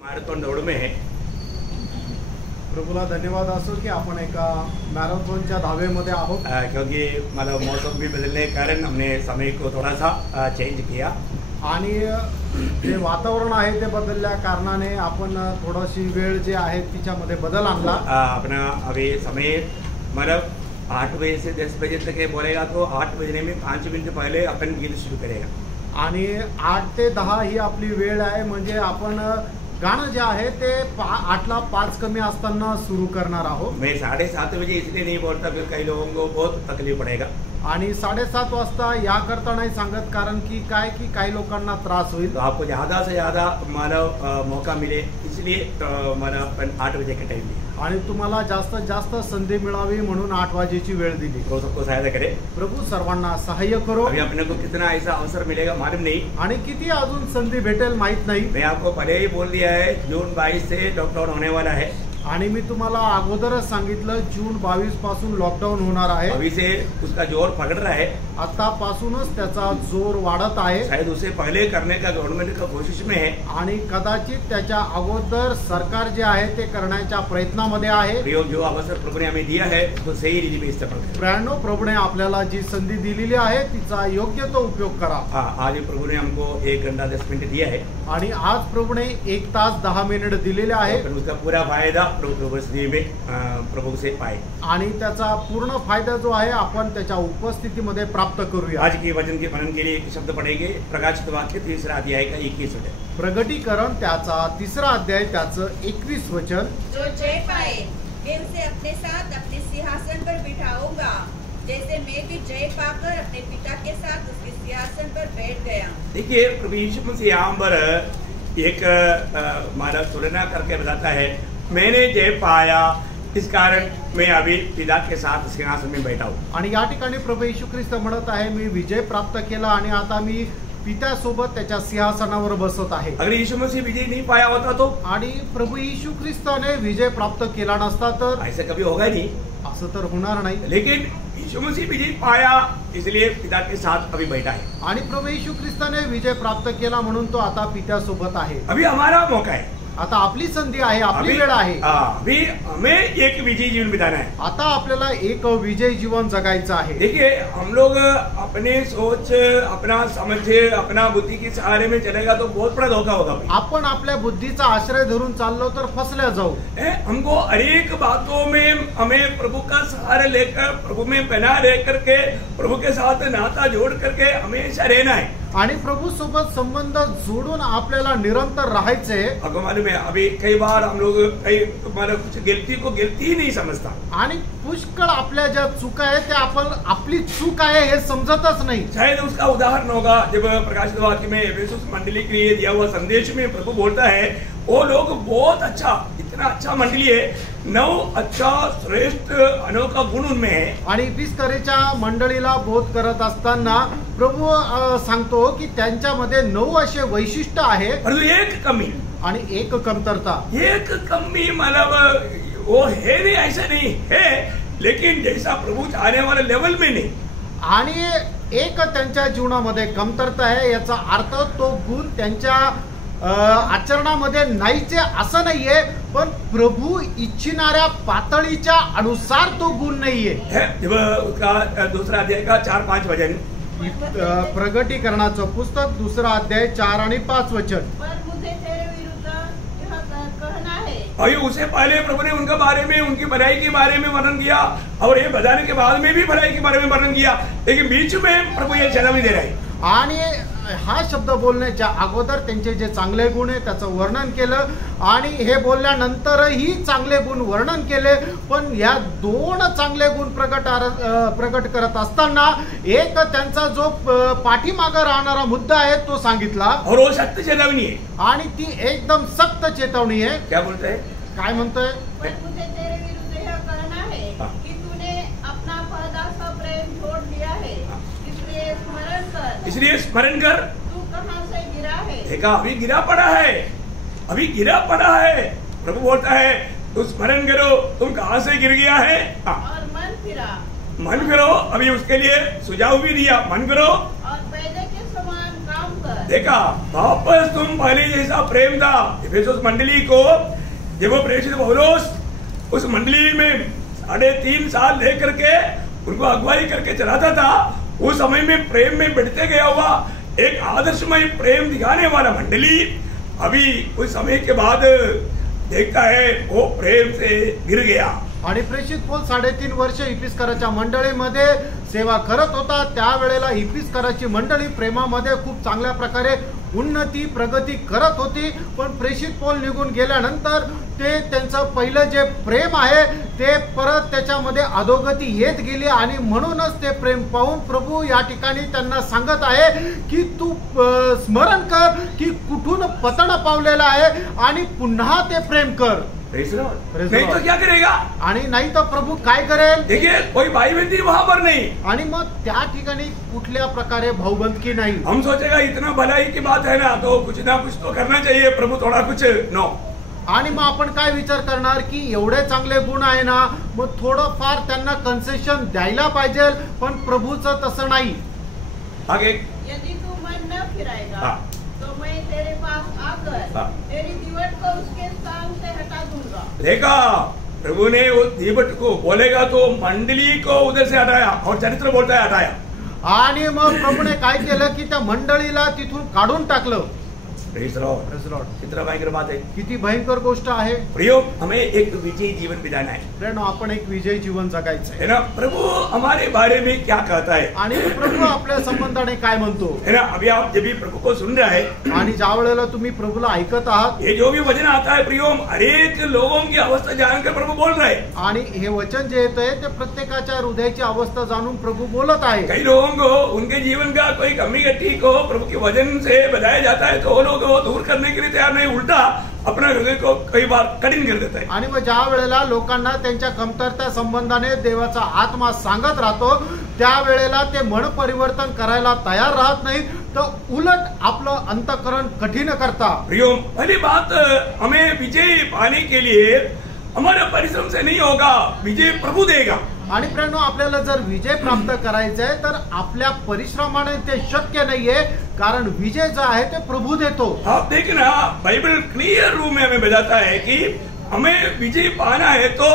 Marathon दौड़ में है। प्रभूला धन्यवाद असो की आपण एका मॅरेथॉनच्या धावेमध्ये आहोत। क्योंकि मतलब मौसम भी बदलने के कारण हमने समय को थोड़ा सा चेंज किया आणि जे वातावरण आहे ते बदलल्या कारणाने आपण थोडीशी वेळ जे आहे तिच्यामध्ये बदल आणला। अपना अभी समय मतलब 8 बजे से 10 बजे तक बोलेगा तो 8 बजने में 5 मिनट पहले अपन गीत शुरू करेगा आणि 8 ते 10 ही आपली वेळ आहे, म्हणजे आपण गाणं जे आहे ते 8ला 5 कमी असताना सुरू करणार आहोत। मैं 7:30 बजे इसलिए नहीं बोलता फिर कई लोगों को बहुत तकलीफ पड़ेगा। आणि 7:30 वाजता या करता नाही सांगत कारण की काय की काही लोकांना त्रास होईल। तो आपको ज़्यादा से ज़्यादा मानव मौका मिले इसलिए मानव अपन 8 बजे का टाइम दिया आणि तुम्हाला जास्तीत जास्त संधी मिळावी म्हणून 8 वाजेची वेळ दिली। तो सबको सहायता करे प्रभू सर्वांना सहाय्य करो। अभी अपने को कितना ऐसा अवसर मिलेगा मालूम नहीं आणि किती अजून संधी भेटेल माहित नाही। मैं आपको पहले ही बोल दिया है जून 22 से लॉकडाउन होने वाला है। आणि मी तुम्हाला अगोदरच सांगितलं जून 22 पासून लॉकडाऊन होणार आहे। अभी से उसका जोर पकड़ रहा है, आतापासूनच त्याचा जोर वाढत आहे। शायद उसे पहले करने का गवर्नमेंट का कोशिश में है आणि कदाचित त्याच्या अगोदर सरकार जे आहे ते करण्याच्या प्रयत्नामध्ये आहे। जो अवसर प्रभु ने हमें दिया है तो सही रीति में इस्तेमाल करें। प्रियानो, प्रभुने आपल्याला जी संधी दिलेली आहे तिचा योग्य तो उपयोग करा। आज प्रभु ने हमको 1 घंटा 10 मिनट दिया है आणि आज प्रभुने 1 तास 10 मिनिट दिलेले आहे। उसका पूरा फायदा प्रभु से पाए आणि त्याचा पूर्ण फायदा जो आहे आपण त्याच्या उपस्थितीमध्ये प्राप्त करूया। आज के वचन के मनन के लिए एक शब्द पढ़ेंगे, प्रकाशित वाक्य 3 अध्याय का 21 वचन। प्रगटीकरण त्याचा 3 अध्याय त्याचं 21 वचन। जो जय पाए मैं उसे अपने साथ अपने सिंहासन पर बिठाऊंगा, जैसे मैं भी जय पाकर अपने पिता के साथ उसके सिंहासन पर बैठ गया। देखिए प्रभु यीशु मसीह यहाँ पर एक मानव तुलना करके बताता है, मैंने जय पाया इस कारण मैं अभी पिता के साथ सिंहासन में बैठा हूँ। आणि या ठिकाणी प्रभू येशू ख्रिस्त म्हणत आहे मी विजय प्राप्त केला आणि आता मी पित्यासोबत त्याच्या सिंहासनावर बसत आहे। अगर यीशु मसीह विजय नहीं पाया होता तो आणि प्रभू येशू ख्रिस्ताने विजय प्राप्त केला नसता तर ऐसा कभी होगा नहीं, असं तर होणार नाही। लेकिन यीशु मसीह विजय पाया इसलिए पिता के साथ अभी बैठा है। आणि प्रभू येशू ख्रिस्ताने विजय प्राप्त केला म्हणून तो आता पित्यासोबत आहे। अभी हमारा मौका है, आता आपली संधी आहे, आपली वेळ आहे। अभी हमें एक विजय जीवन बिताना है। आता आपल्याला एक विजय जीवन जगायचं आहे। देखिए हम लोग अपने सोच अपना समझ अपना बुद्धि के सहारे में चलेगा तो बहुत बड़ा धोखा होगा। आपण आपल्या बुद्धीचा आश्रय धरून चाललो तर फसल्या जाऊ। हमको अनेक बातों में हमें प्रभु का सहारा लेकर प्रभु में बना रह करके प्रभु के साथ नाता जोड़ करके हमेशा रहना है आणि प्रभु सोबत संबंध जोडून आपल्याला निरंतर राहायचे। आपको मालूम है अभी कई बार हम लोग कुछ गलती को गलती ही नहीं समझता आणि पुष्कळ आपल्या ज्या चुका आहेत त्या आपण आपली चूक आहे हे समजतच नाही। शायद उसका उदाहरण होगा जब प्रकाशित वाक्य में एफेसुस मंडली के लिए दिया हुआ संदेश में प्रभु बोलता है वो लोग बहुत अच्छा, इतना अच्छा मंडली है, 9 अच्छा श्रेष्ठ अनोखा गुण उनमें है। आणि इफिसकरेच्या मंडळीला बोध करत असताना प्रभू सांगतो की त्यांच्यामध्ये 9 असे वैशिष्ट्य आहे परंतु एक कमी आणि एक कमतरता। एक कमी मतलब वो है नहीं, ऐसा नहीं है, लेकिन जैसा प्रभु चाहने वाले लेवल में नहीं। आणि एक त्यांच्या जीवनामध्ये कमतरता आहे, याचा अर्थ तो गुण त्यांच्या आचरणामध्ये नाहीचे असं नाहीये, पण प्रभू इच्छिणाऱ्या पातळीच्या अनुसार तो गुण नाहीये। जब उसका 2 अध्याय का 4-5 वचन, प्रगटीकरणाचं पुस्तक 2 अध्याय 4 आणि 5 वचन। अभी उससे पहले प्रभु ने उनके बारे में उनकी भलाई के बारे में वर्णन किया और ये बताने के बाद में भी भलाई के बारे में वर्णन किया, लेकिन बीच में प्रभु ये चेतावनी दे रहा है। आणि हा शब्द बोलण्याच्या अगोदर त्यांचे जे चांगले गुण आहे त्याचं वर्णन केलं आणि हे बोलल्यानंतरही चांगले गुण वर्णन केले, पण या 2 चांगले गुण प्रकट करत असताना एक त्यांचा जो पाठीमागे राहणारा मुद्दा आहे तो सांगितला और वो सख्त चेतावनी है आणि ती एकदम सक्त चेतावनी आहे। क्या बोलते हैं, काय म्हणतोय, इसलिए स्मरण कर तू कहां से गिरा है। देखा अभी गिरा पड़ा है, अभी गिरा पड़ा है। प्रभु बोलता है तू स्मरण करो तुम कहां से गिर गया है और मन करो। अभी उसके लिए सुझाव भी दिया, मन करो और पहले के समान काम कर। देखा वापस तुम पहले जैसा प्रेम था। एफेसुस मंडली को जब वो प्रेषित पौलुस उस मंडली में 3.5 साल लेकर के उनको अगुवाई करके चलाता था, उस समय में प्रेम में बढ़ते गया हुआ एक आदर्शमय प्रेम दिखाने वाला मंडली अभी कुछ समय के बाद देखता है वो प्रेम से गिर गया। आणि प्रेषित पौल 3.5 वर्ष इपिस्कराच्या मंडळीमध्ये सेवा करत होता। त्यावेळेला इपिस्कराची मंडळी प्रेमामध्ये खूप चांगल्या प्रकारे उन्नती प्रगती करत होती, पण प्रेषित पौल निघून गेल्यानंतर ते त्यांचं पहिलं जे प्रेम आहे ते परत त्याच्यामध्ये अधोगती येत गेली आणि म्हणूनच ते प्रेम पाहून प्रभू या ठिकाणी त्यांना सांगत आहे की तू स्मरण कर की कुठून पतन पावलेलं आहे आणि पुन्हा ते प्रेम कर। नहीं तो क्या करेगा? आणि नाही तर प्रभू काय करेल? देखिए कोई भाई बंदी वहां पर नहीं, आणि मग त्या ठिकाणी कुठल्या प्रकारे भाऊबंदकी नाही। हम सोचेगा इतना भलाई की बात है ना तो कुछ ना कुछ तो करना चाहिए, प्रभु थोड़ा कुछ नो। आणि मग आपण काय विचार करणार की एवढे चांगले गुण आहे ना, मग थोडं फार त्यांना कन्सेशन द्यायला पाहिजे, पण प्रभूचं तसं नाही। आगे यदि तू मन न फिराएगा हाँ। तो मैं तेरे पास आकर हाँ। तेरी दीवट को उसके स्थान से हटा दूंगा। देखा प्रभु ने उस दीवट को बोलेगा तो मंडली को उधर से हटाया, और चरित्र बोलता है हटाया। आणि मग प्रभूने काय केलं की त्या मंडळीला तिथून काढून टाकलं। Praise Lord. कितना भयंकर बात है, किती भयंकर गोष्ट आहे। प्रियो हमें एक विजयी जीवन बिताना है, फ्रेंड आपण एक विजयी जीवन जगायचं है ना। प्रभु हमारे बारे में क्या कहता है, आणि प्रभू आपल्या संबंधाने काय म्हणतो, है ना। अभी आप जब भी प्रभु को सुन रहे हैं, आणि ज्या वेळेला तुम्ही प्रभूला ऐकत आहात, ये जो भी वचन आता है प्रियो, हर एक लोगों की अवस्था जानकर प्रभु बोल रहे हैं। आणि हे वचन जे येतंय ते प्रत्येकाच्या हृदयाची अवस्था जाणून प्रभू बोलत आहे। कई लोगों को उनके जीवन का कोई कमी गट्टी को प्रभु के वचन से बताया जाता है तो वो लोग दूर करने के लिए तैयार नहीं, उल्टा अपना हृदय को कई बार कठिन कर देता है। आणि मग ज्या वेळेला लोकांना त्यांच्या कमतरता संबंधाने देवाचा आत्मा सांगत राहतो, त्या वेळेला ते मन परिवर्तन करायला तयार राहत नाही, तर उलट आपलं अंतःकरण कठीण करता। प्रियो पहली बात, हमें विजय पाने के लिए हमारे परिश्रम से नहीं होगा, विजय प्रभु देगा। आणि प्रेरणो आपल्याला जर विजय प्राप्त करायचा आहे तर आपल्या परिश्रमाने ते शक्य नाहीये, कारण विजय जो आहे ते प्रभू देतो। आप देखना बाइबल क्लियर रूप में हमें बताता है कि हमें विजय पाना है तो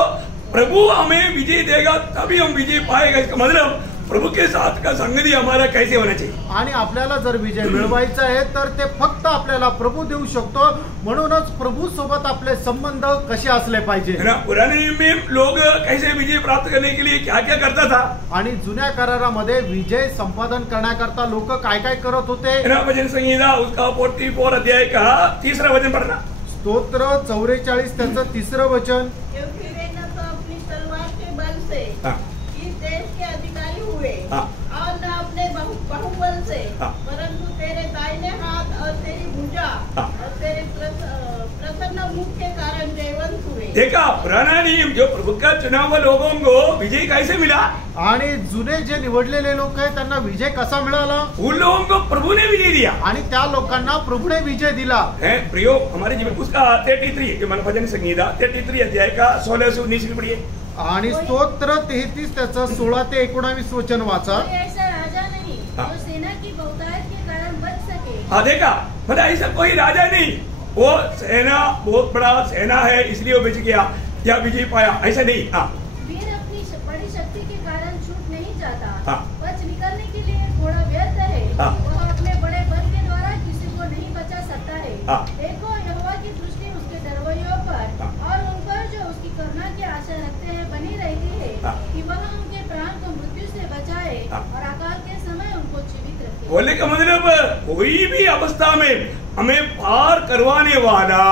प्रभु हमें विजय देगा, तभी हम विजय पाएगा। इसका मतलब प्रभु के साथ का संगति हमारा कैसे होना चाहिए। आणि आपल्याला जर विजय मिळवायचा आहे तर ते फक्त आपल्याला प्रभू देऊ शकतो, म्हणूनच प्रभू सोबत आपले संबंध कसे असले पाहिजे। है ना। पुराने नियम में लोग कैसे विजय प्राप्त करने के लिए क्या क्या करता था, आणि जुन्या करारामध्ये विजय संपादन करण्याकरता लोक काय काय करत होते। है ना। भजन संहिता उसका 44 अध्याय का 3रा वचन पढ़ना। स्तोत्र 44 त्याचं 3रं वचन। क्योंकि वे न तो अपनी तलवार के बल से हाँ। इस देश के अधिकारी हुए हाँ। और न अपने बाहुबल से, हाँ। परंतु तेरे दाहिने हाथ और तेरी भुजा हाँ। और तेरे प्रसन्न मुख के कारण जयवंत हुए। देखा पुराना नियम, जो प्रभु का चुना हुआ लोगों को विजय कैसे मिला, आणि जुने जे निवडलेले लोक आहेत त्यांना विजय कसा मिळाला, उन लोगों को प्रभु ने विजय दिया। आणि त्या लोकांना प्रभूने विजय दिला। है प्रियो हमारे जीवन उसका 33 जो मन भजन संहिता 33 अध्याय का 16 से 19 में पढ़िए। आणि स्तोत्र 33 त्याचं 16 ते 19 वचन वाचा। कोई ऐसा राजा नहीं हाँ। जो सेना की बहुतायत के कारण बच सके। हाँ देखा, मतलब ऐसा कोई राजा नहीं, वो सेना बहुत बड़ा सेना है इसलिए वो बच गया या विजय पाया, ऐसा नहीं। हाँ। वीर अपनी बड़ी शक्ति के कारण छूट नहीं जाता। हाँ। बच निकलने के लिए थोड़ा व्यर्थ है। हाँ। वह अपने बड़े बल के द्वारा किसी को नहीं बचा सकता है। हाँ। देखो यहोवा की दृष्टि उसके डरवैयों पर हाँ। और उन पर जो उसकी करुणा की आशा रखते हैं बनी रहती है, हाँ। कि वह उनके प्राण को मृत्यु से बचाए हाँ। और अकाल के समय उनको जीवित रखे। बोलने का मतलब कोई भी अवस्था में हमें पार करवाने वाला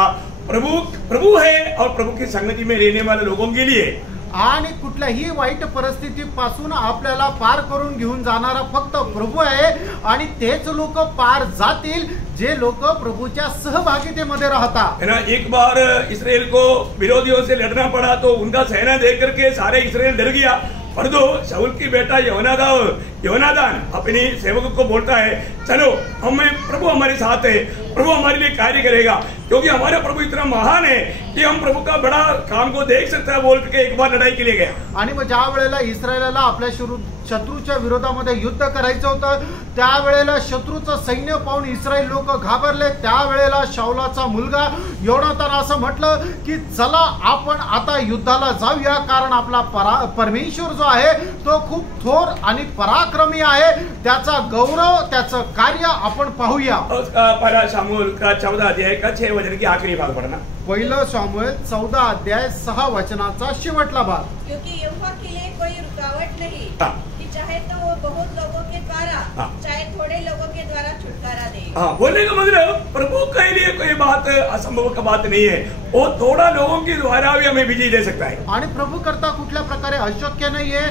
प्रभु है, और प्रभु की संगति में रहने वाले लोगों के लिए। आणि कुठल्याही वाईट परिस्थितीपासून आपल्याला पार करून घेऊन जाणारा फक्त प्रभू आहे, आणि तेच लोक पार जातील जे लोक प्रभूच्या सहभागितेमध्ये राहतात। है ना। एक बार इस्राएल को विरोधियों से लड़ना पड़ा तो उनका सेना देख करके सारे इस्राएल डर गया, पर दो शाऊल की बेटा योनादान अपनी सेवक को बोलता है, चलो हमें प्रभु हमारे साथ है, प्रभु हमारे लिए कार्य करेगा। क्योंकि हमारा प्रभु इतना महान है कि हम प्रभू का बड़ा काम को देख सकते हैं बोल के एक बार लड़ाई के लिए गया। आणि मग ज्या वेळेला इस्रायलाला आपल्या शत्रूच्या विरोधामध्ये युद्ध करायचं होतं त्यावेळेला शत्रूचं सैन्य पाहून इस्रायल लोक घाबरले। त्यावेळेला शाऊलाचा मुलगा योनातान असं म्हटलं की चला आपण आता युद्धाला जाऊया, कारण आपला परमेश्वर जो आहे तो खूप थोर आणि पराक्रमी आहे, त्याचा गौरव त्याचं कार्य आपण पाहूया। उसका पहला शमूएल का 14 अध्याय का 6 वचन की आखिरी भाग पढ़ना। पहिलं शमूएल 14 अध्याय 6 वचनाचा शेवटला भाग। क्योंकि यहोवा के लिए कोई रुकावट नहीं हाँ। कि चाहे तो वो बहुत लोगों के द्वारा हाँ। चाहे थोड़े लोगों के द्वारा छुटकारा दे। हाँ, बोलने का मतलब प्रभु के लिए कोई बात असंभव का बात नहीं है, वो थोड़ा लोगों के द्वारा भी हमें विजय दे सकता है। आणि प्रभू करता कुठल्या प्रकारे अशक्य नाहीये,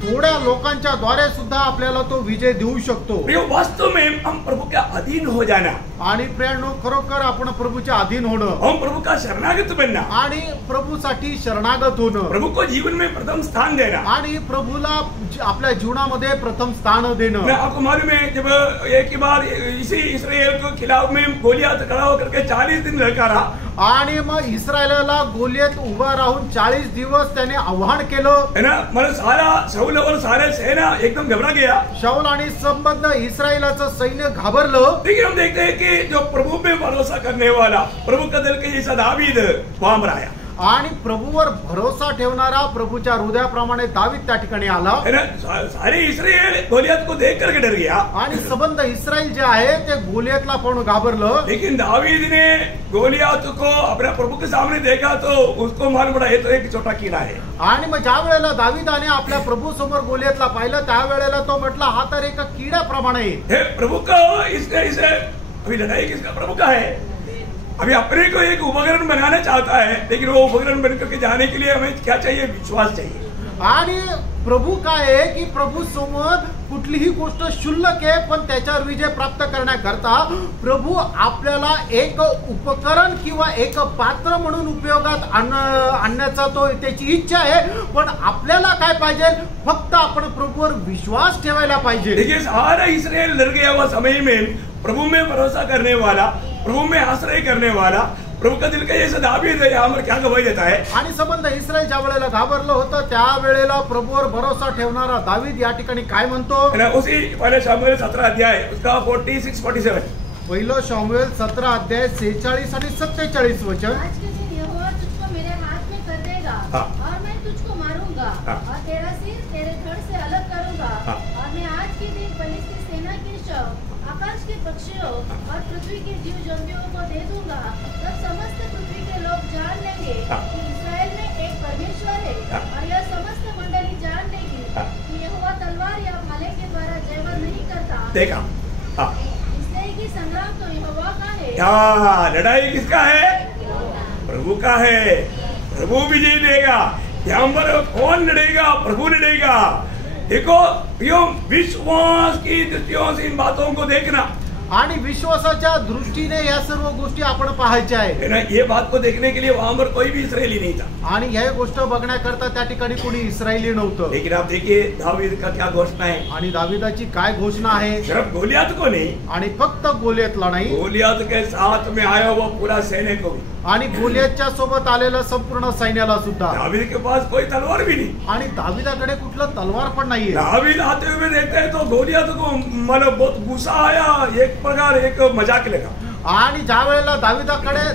थोड्या लोकांच्या द्वारे सुद्धा आपल्याला तो विजय देऊ शकतो। प्रियो, वास्तव में हम प्रभु के अधीन हो जाना आणि प्रियांनो खरोखर आपण प्रभूच्या अधीन होणं, हम प्रभु का शरणागत बनना आणि प्रभूसाठी शरणागत होणं, प्रभु को जीवन में प्रथम स्थान देना। आणि प्रभूला आपल्या जीवनामध्ये प्रथम स्थान देणं। मैं आपको मालूम है, जब एक ही बार इसी इस्राएल के खिलाफ में गोलियात खड़ा होकर के 40 दिन लड़का रहा, आणि मग इस्रायलाला गोलियत उभा राहून 40 दिवस त्याने आव्हान केलं, है ना। मतलब सारा शाऊल और सारे सेना एकदम घबरा गया। शाऊल आणि संबंध इस्रायलाचं सैन्य घाबरलं। लेकिन हम देखते हैं कि जो प्रभु पे भरोसा करने वाला प्रभु का दिल के जैसा दावीद वहां पर आया, आणि प्रभूवर भरोसा ठेवणारा प्रभूच्या हृदयाप्रमाणे दावीद त्या ठिकाणी आला। है ना। सारे इस्राएल गोलियत को देख करके डर गया, आणि संबंध इस्रायल जे आहे ते गोलियतला पण घाबरलं। लेकिन दावीद ने गोलियत को अपने प्रभु के सामने देखा तो उसको मालूम पड़ा ये तो एक छोटा कीड़ा है। आणि मग ज्या वेळेला दावीदाने आपल्या प्रभू समोर गोलियतला पाहिलं त्यावेळेला तो म्हटला हा तर एका किड्याप्रमाणे हे प्रभु का इसे अभी लड़ाई किसका? प्रभु का है। अभी अपने को एक उपकरण बनाना चाहता है, लेकिन वो उपकरण बन करके जाने के लिए हमें क्या चाहिए? विश्वास चाहिए। आणि प्रभू काय आहे की प्रभू समोर कुठलीही गोष्ट क्षुल्लक आहे, पण त्याच्यावर विजय प्राप्त करण्याकरता प्रभू आपल्याला एक उपकरण किंवा एक पात्र म्हणून उपयोगात आणण्याचा तो त्याची इच्छा आहे, पण आपल्याला काय पाहिजे? फक्त आपण प्रभूवर विश्वास ठेवायला पाहिजे। देखिए, सारा इस्राएल डर गया हुआ समय में प्रभु में भरोसा करने वाला, प्रभु में आश्रय करने वाला, प्रभु का दिल का जैसा दावीद है, यहाँ पर क्या गवाही देता है? आणि संबंध इस्रायल ज्या वेळेला घाबरलं होतं त्यावेळेला प्रभूवर भरोसा ठेवणारा दावीद या ठिकाणी काय म्हणतो? उसी पहले शमूएल 17 अध्याय उसका 46-47। पहिलं शमूएल 17 अध्याय 46 आणि 47 वचन। आज के दिन यहोवा तुझको मेरे हाथ में कर देगा, हाँ। और मैं तुझको मारूंगा, हाँ। और तेरा सिर तेरे धड़ से अलग करूंगा, हाँ। और मैं आज के दिन फलिस्ती सेना के शव, आकाश के पक्षियों और पृथ्वी के जीव जंतुओं को दे दूंगा। तब समस्त पृथ्वी के लोग जान लेंगे हाँ। कि इस्राएल में एक परमेश्वर है, हाँ। और यह समस्त मंडली जान लेगी हाँ। कि यहोवा तलवार या भाले के द्वारा जयवंत नहीं करता। देखा, हाँ, इसलिए कि संग्राम तो यहोवा का है। क्या लड़ाई किसका है? प्रभु का है। प्रभु विजय देगा। यहाँ पर कौन लड़ेगा? प्रभु लड़ेगा। देखो प्रियो, विश्वास की दृष्टियों से इन बातों को देखना, आणि विश्वासाच्या दृष्टीने या सर्व गोष्टी आपण पाहायच्या आहे। है ना। ये बात को देखने के लिए वहां पर कोई भी इस्राएली नहीं था, आणि ह्या गोष्ट बघण्याकरता त्या ठिकाणी कोणी इस्रायली नव्हतं। लेकिन आप देखिए दावीद का क्या घोषणा है। आणि दाविदाची काय घोषणा आहे? सिर्फ गोलियत को नहीं, आणि फक्त गोलियतला नाही, गोलियत के साथ में आया हुआ पूरा सैन्य को भी, आणि गोलियतच्या सोबत आलेलं संपूर्ण सैन्याला सुद्धा। दावीद के पास कोई तलवार भी नहीं, आणि दाविदाकडे कुठलं तलवार पण नाहीये। दावीद आते हुए देखते हैं तो गोलियत को मतलब बहुत गुस्सा आया, एक प्रकार एक मजाक लगा। आणि ज्या वेळेला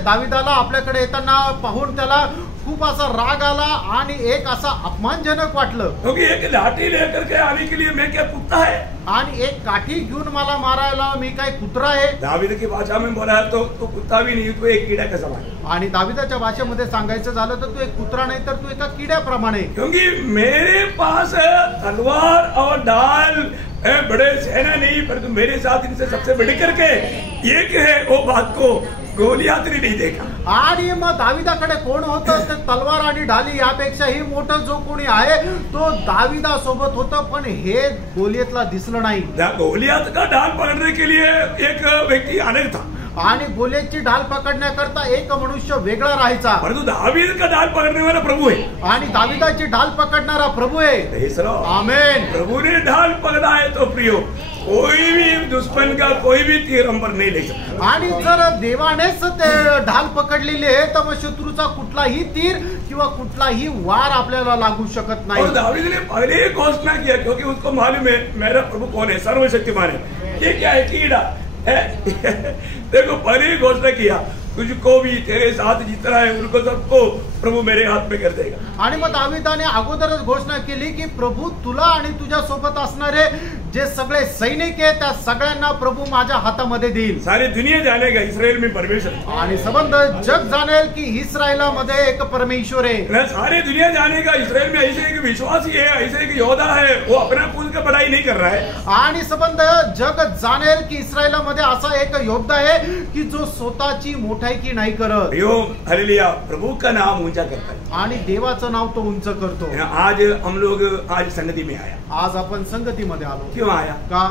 दाविदाला आपल्याकडे येताना पाहून त्याला खूप असा राग आला आणि एक असा अपमानजनक वाटलं, क्योंकि एक लाठी लेकर के आने के लिए मैं क्या कुत्ता है? आणि एक काठी घेऊन मला मारायला मी काय कुत्रा आहे? दावीद की भाषा में बोला तो कुत्ता भी नहीं, तो एक कीड़ा का समान। आणि दाविदाच्या भाषेमध्ये सांगायचं झालं तर तू एक कुत्रा नाही तर तू एका किड्याप्रमाणे। क्योंकि मेरे पास तलवार और ढाल बड़े सेना नहीं, परंतु मेरे साथ इनसे सबसे बढ़ करके एक है, वो बात को गोलियत ने नहीं देखा। आणि मग दाविदाकडे कोण होतं? ते तलवार आणि ढाली यापेक्षाही मोठं जो कोणी आहे तो दाविदा सोबत होतं, पण हे गोलियतला दिसलं नाही। गोलियत का ढाल पकड़ने के लिए एक व्यक्ति अलग था, आणि गोलियतची ढाल पकडण्याकरता एक मनुष्य वेगळा राहायचा, परंतु दावीद का ढाल पकड़ने वाला प्रभु है, आणि दाविदाची ढाल पकडणारा प्रभू आहे। तीसरा आमेन। प्रभु ने ढाल पकड़ा है तो प्रियो कोई भी दुश्मन का कोई भी तीर हम पर नहीं ले सकता। आणि जर देवानेच ते ढाल पकडलेली आहे तर मग शत्रूचा कुठलाही तीर किंवा कुठलाही वार आपल्याला लागू शकत और नाही. दाऊद ने पहले ही घोषणा किया क्योंकि उसको मालूम है मेरा प्रभु कौन है, सर्वशक्तिमान है। ये क्या है, कीड़ा है। देखो पहले ही घोषणा किया तुझको भी तेरे साथ जितना है उनको सबको प्रभू मेरे हाथ में कर देगा. आणि मग दाविदाने अगोदरच घोषणा केली की प्रभू तुला आणि तुझ्या सोबत असणारे जे सगळे सैनिक आहेत त्या सगळ्यांना प्रभू माझ्या हातामध्ये देईल. सारी दुनिया जानेगा इसराइल में परमेश्वर है। आणि संबंध जग जाणेल की इस्रायलामध्ये एक परमेश्वर आहे. ना सारी दुनिया जानेगा इसराइल में ऐसे एक विश्वासी है, ऐसे एक योद्धा है, वो अपना खुद का बड़ाई नहीं कर रहा है। आणि संबंध जग जाणेल की इस्रायलामध्ये असा एक योद्धा आहे की जो स्वतःची मोठाईकी नाही करत यो हालेलुया, प्रभु का नाम ऊंचा करता है। आणि देवाचं नाव तो उंच करतो. आज हम लोग आज संगति में आया, आज आपण संगतीमध्ये आलो. क्यों आया? का?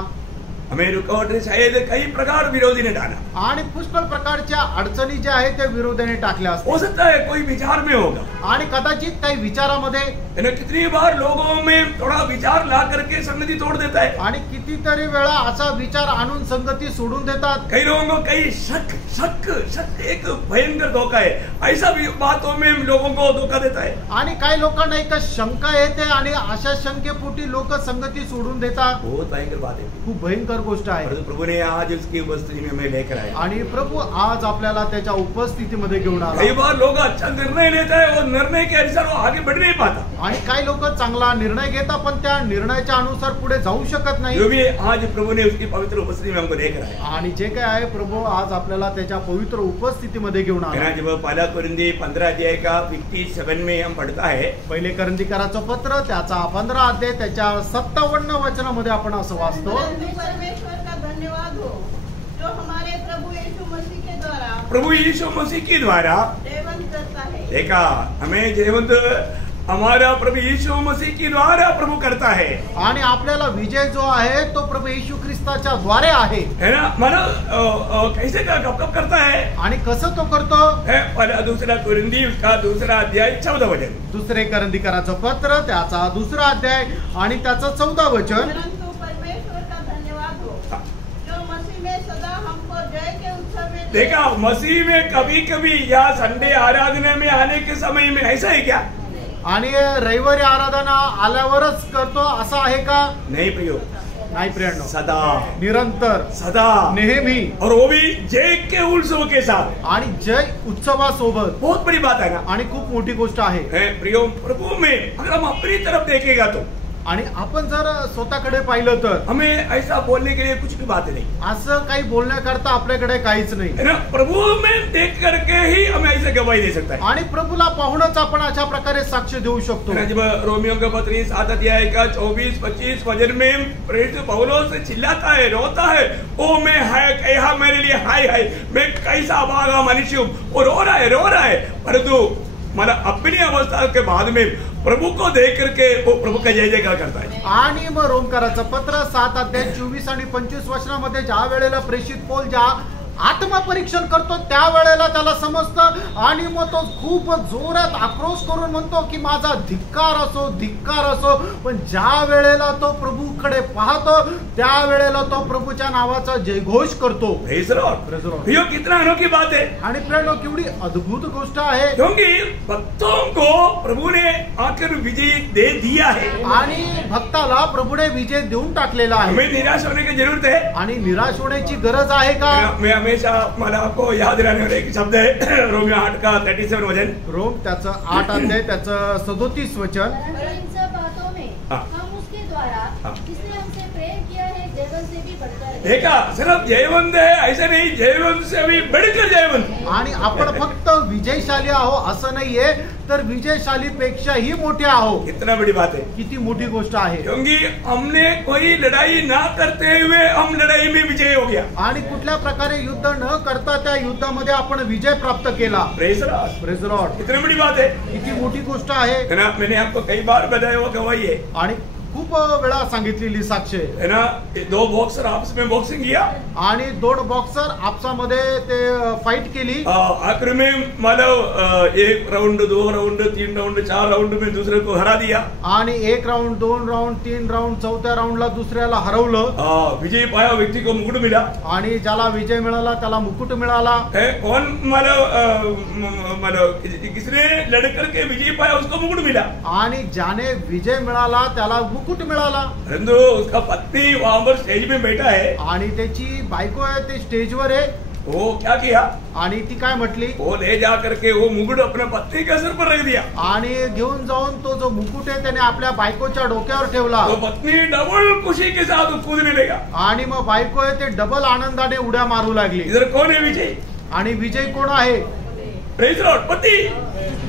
हमें रुकावट शायद कई प्रकार विरोधी ने डाला, आणि पुष्कळ प्रकारच्या अडचणी ज्या आहेत त्या विरोधाने टाकल्या हो असतात. सकता है कोई विचार में होगा, आणि कदाचित काही विचारामध्ये कितनी बार लोगों में थोड़ा विचार ला करके संगति तोड़ देता है। आणि कितीतरी वेळा असा विचार आणून संगती सोडून देतात. कई लोगों को कई शक शक शक एक भयंकर धोखा है, ऐसा भी बातों में लोगों को धोखा देता है। आणि काही लोकांना एक शंका येते आणि अशा शंकेपोटी लोक संगती सोडून देतात. बहुत भयंकर बात है, खूप भयंकर गोष्ट आहे. परंतु प्रभु ने आज उसकी उपस्थिति में हमें लेकर आया। आणि प्रभू आज आपल्याला त्याच्या उपस्थितीमध्ये घेऊन कई आला. बार लोग अच्छा निर्णय लेता है और निर्णय के अनुसार वो आगे बढ़ नहीं पाता। आणि काही लोक चांगला निर्णय घेतात पण त्या निर्णयाच्या अनुसार पुढे जाऊ शकत नाही. जो भी आज प्रभु ने उसकी पवित्र उपस्थिति में हमको लेकर आया। आणि जे काय आहे प्रभू आज आपल्याला त्याच्या पवित्र उपस्थितीमध्ये घेऊन आला. जब पहला कोरिन्थी 15 अध्याय का 57 में हम पढ़ता है, पहिले करंदीकराचं पत्र त्याचा 15 अध्याय त्याच्या 57 वचनामध्ये आपण असं वाचतो. परमेश्वर का धन्यवाद हो जो हमारे प्रभु यीशु मसीह के द्वारा प्रभु यीशु मसीह के द्वारा जयवंत करता है। देखा हमें जयवंत हमारा प्रभु यीशु मसीह के द्वारा प्रभु करता है। आणि आपल्याला विजय जो आहे तो प्रभू येशू ख्रिस्ताच्या द्वारे आहे. है ना, मानो कैसे का कब कब करता है? आणि कसं तो करतो? पहला दूसरा कोरिन्थी उसका दूसरा अध्याय 14 वचन। दुसरे करंदीकराचं पत्र त्याचा 2 अध्याय आणि त्याचं 14 वचन. परंतु परमेश्वर का धन्यवाद हो जो मसीह में सदा हमको जय के उत्सव में देखा, मसीह में कभी कभी या संडे आराधना में आने के समय में ऐसा है क्या? आणि रविवारी आराधना आल्यावरच करतो असं आहे का? नहीं प्रियो, नाही प्रियांनो, सदा निरंतर सदा नेहमी और वो भी जय के उत्सव के साथ। आणि जय उत्सवासोबत. बहुत बड़ी बात है ना। आणि खूप मोठी गोष्ट आहे. प्रियो, प्रभु में अगर हम अपनी तरफ देखेगा तो आणि आपण जर स्वतःकडे पाहिलं तर हमें ऐसा बोलने के लिए कुछ भी बात नहीं, असं काही बोलण्याकरता आपल्याकडे काहीच नाही. है ना। प्रभु में देख करके ही हमें ऐसे गवाही दे सकता है। आणि प्रभूला पाहूनच आपण अशा प्रकारे साक्ष देऊ शकतो. है ना, जब रोमियो का पत्री 7 अध्याय का 24-25 वचन में प्रेरित पौलुस चिल्लाता है, रोता है, ओ मैं है कहा मेरे लिए हाय हाय, मैं कैसा भागा मनुष्य हूँ। वो रो रहा है परंतु मला अपनी अवस्था के बाद में प्रभु को देख करके वो प्रभु का जय जयकार करता है। आणि मग रोमकाराचं पत्र 7 अध्याय 24 आणि 25 वचनामध्ये ज्या वेळेला प्रेषित पौल ज्या आत्मपरीक्षण करतो त्या वेळेला त्याला समजतं आणि मग तो खूप जोरात आक्रोश करून म्हणतो की माझा धिक्कार असो. पण ज्या वेळेला तो प्रभूकडे पाहतो त्या वेळेला तो प्रभूच्या नावाचा जयघोष करतो. Praise the Lord. ये कितना अनोखी बात है। आणि प्रेरणा केवढी अद्भुत गोष्ट आहे. क्योंकि भक्तों को प्रभु ने आकर विजय दे दिया है। आणि भक्ताला प्रभूने विजय देऊन टाकलेला आहे. हमें निराश होने की जरूरत है? आणि निराश होण्याची गरज आहे का? मैं हमेशा मला आपको याद रहने वाला एक शब्द है रोमियो 8 का 37 वचन। रोम त्याचं 8 अध्याय त्याचं 37 वचन. परंतु इन सब बातों में हाँ। हम उसके द्वारा जिसने हमसे प्रेम किया है जयवंत से भी बढ़कर है। देखा, सिर्फ जयवंत है ऐसे नहीं, जयवंत से भी बढ़कर जयवंत। आणि आपण फक्त विजयशाली आहो असं नाहीये तर विजयशाली पेक्षाही मोठे आहो. कितना बड़ी बात है। किती मोठी गोष्ट आहे. क्योंकि हमने कोई लड़ाई ना करते हुए हम लड़ाई में विजय हो गया। आणि कुठल्या प्रकारे युद्ध न करता त्या युद्धामध्ये आपण विजय प्राप्त केला. Praise the Lord. Praise the Lord. कितनी बड़ी बात है। किती मोठी गोष्ट आहे. है ना, मैंने आपको कई बार बताया वो गवाही है। आणि खूप वेळा सांगितलेली साक्ष आहे. है ना. दो बॉक्सर आपस में बॉक्सिंग किया आणि 2 बॉक्सर आपसामध्ये ते फाइट केली. आखिर में मतलब 1 राउंड 2 राउंड 3 राउंड 4 राउंड में दूसरे को हरा दिया. आणि 1 राउंड 2 राउंड 3 राउंड 4थ्या राउंडला दुसऱ्याला हरवलं. विजय पाया व्यक्ति को मुकुट मिला. आणि ज्याला विजय मिळाला त्याला मुकुट मिळाला. कौन मतलब किसने लड़कर के विजय पाया उसको मुकुट मिला. आणि ज्याने विजय मिळाला त्याला मुकुट मिळाला. परंतु उसका पत्नी वहां पर स्टेज में बैठा है. आणि त्याची बायको आहे ते स्टेजवर आहे. वो क्या किया. आणि ती काय म्हटली. वो ले जा करके वो मुकुट अपने पत्नी के सर पर रख दिया. आणि घेऊन जाऊन तो जो मुकुट आहे त्याने आपल्या बायकोच्या डोक्यावर ठेवला. तो पत्नी डबल खुशी के साथ कूदने लगा. आणि मग बायको आहे ते डबल आनंदाने उड्या मारू लागली. इधर कौन है विजय. आणि विजय कोण आहे. Praise Lord. पति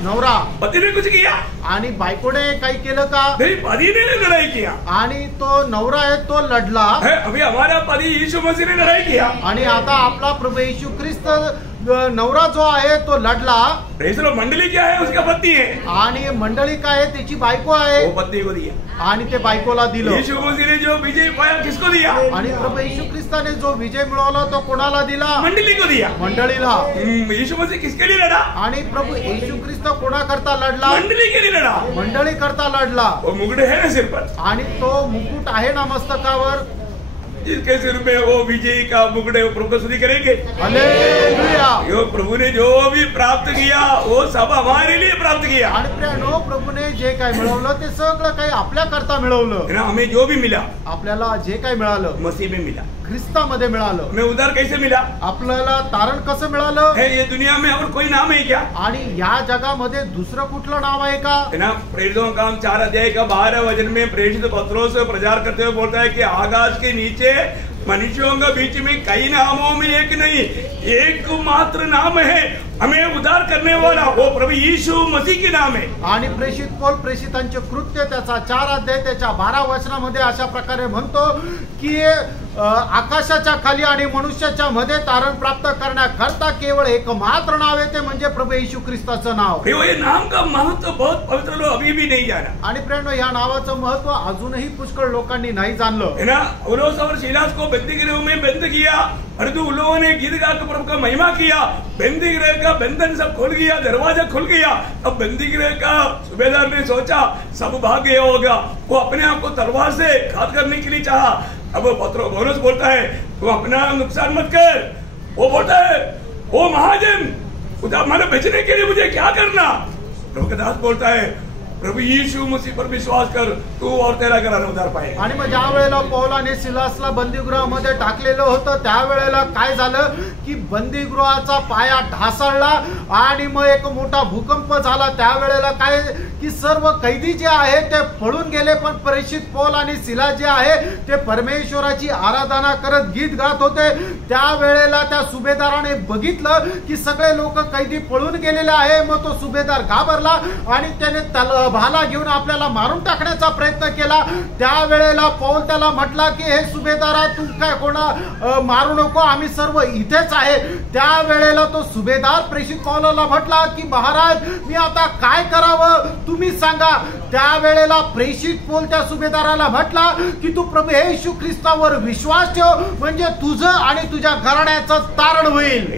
नवरा. पति ने कुछ किया. आणि बायकोने काही केलं का. नहीं, पति ने लड़ाई किया. आणि तो नवरा आहे तो लढला. अभी हमारा पति यीशु मसीह ने लड़ाई किया. आणि आता आपला प्रभू येशू ख्रिस्त नवरा जो आहे तो लढला. Praise Lord. मंडली क्या है. उसका पत्नी है. आणि मंडळी काय आहे त्याची बायको आहे. वो पत्नी को दिया. आणि ते बायकोला दिलं. यीशु मसीह ने जो विजय पाया किसको दिया. आणि प्रभू येशू ख्रिस्ताने जो विजय मिळवला तो कोणाला दिला. मंडली को दिया. मंडळीला. यीशु मसीह किसके लिए लड़ा. आणि प्रभु येशू ख्रिस्त कोणाकरता लढला. मंडली के लिए लड़ा. मंडळी करता लढला. वो मुकुट है ना सिर पर. आणि तो मुकुट आहे ना मस्तकावर. जिसके सिर में वो विजय का मुकुट है वो प्रभु को स्तुति करेंगे. हालेलुया. यो प्रभु ने जो भी प्राप्त किया वो सब हमारे लिए प्राप्त किया. आणि प्रियानो प्रभूने जे काय मिळवलं ते सगळं काही आपल्या करता मिळवलं. है ना. हमें जो भी मिला आपल्याला जे काय मिळालं मसीह में मिला. ख्रिस्तामध्ये मिळालं. हमें उद्धार कैसे मिला. आपल्याला तारण कसं मिळालं. है ये दुनिया में और कोई नाम है क्या. आणि या जगामध्ये दुसरं कुठलं नाव आहे का. है ना. प्रेरितों का काम 4 अध्याय का 12 वचन में प्रेरित पत्रोस प्रचार करते हुए बोलता है कि आकाश के नीचे मनुष्यों के बीच में कई नामों में एक नहीं एकमात्र नाम है हमें उद्धार करने वाला वो प्रभु यीशु मसीह के नाम है. आणि प्रेषित पौल प्रेषितांचे कृत्य त्याचा 4 अध्याय त्याच्या 12 वचनामध्ये अशा प्रकारे म्हणतो की आकाशाच्या खाली आणि मनुष्याच्या मध्ये तारण प्राप्त करण्याकरता केवळ एकमात्र नाव आहे ते म्हणजे प्रभू येशू ख्रिस्ताचं नाव. ये नाम का महत्व बहुत पवित्र लोग अभी भी नहीं जाना. आणि प्रेरणो या नावाचं महत्व अजूनही पुष्कळ लोकांनी नाही जाणलं. है ना. पौलुस और सीलास को बंदीगृह में बंद किया परंतु उन लोगों ने गीत गाकर प्रभु का महिमा किया. बंदीगृह का बंधन सब खुल गया. दरवाजा खुल गया. अब बंदीगृह का सूबेदार ने सोचा सब भाग गया होगा. वो अपने आप को तलवार से घात करने के लिए चाहा. अब पौलुस बोलता है तू अपना नुकसान मत कर. वो बोलता है ओ महाजन उधर मैंने बेचने के लिए मुझे क्या करना. प्रभु का दास बोलता है प्रभु यीशु मसीह पर विश्वास कर तू और तेरा घराणा उद्धार पाएगा. आणि मग ज्या वेळेला पौलाने सिलासला बंदीगृहामध्ये टाकलेलं होतं त्यावेळेला काय झालं की बंदीगृहाचा पाया ढासळला आणि मग एक मोठा भूकंप झाला. त्यावेळेला काय की सर्व कैदी जे आहे ते पळून गेले. पण प्रेषित पौल आणि सिला जे आहे ते परमेश्वराची आराधना करत गीत गात होते. त्यावेळेला त्या सुभेदाराने बघितलं की सगळे लोक कैदी पळून गेलेले आहे. मग तो सुभेदार घाबरला आणि त्याने भाला घेऊन आपल्याला मारून टाकण्याचा प्रयत्न केला. त्यावेळेला पौल त्याला म्हटला की हे सुभेदारा तू काय कोणा मारू नको आम्ही सर्व इथेच आहे. त्यावेळेला तो सुभेदार प्रेषित पौलाला म्हटला की महाराज मी आता काय करावं तुम्ही सांगा. त्यावेळेला प्रेषित पौल त्या सुभेदाराला म्हटला की तू प्रभू येशू ख्रिस्तावर विश्वास ठेव म्हणजे तुझं आणि तुझ्या घराण्याचं तारण होईल.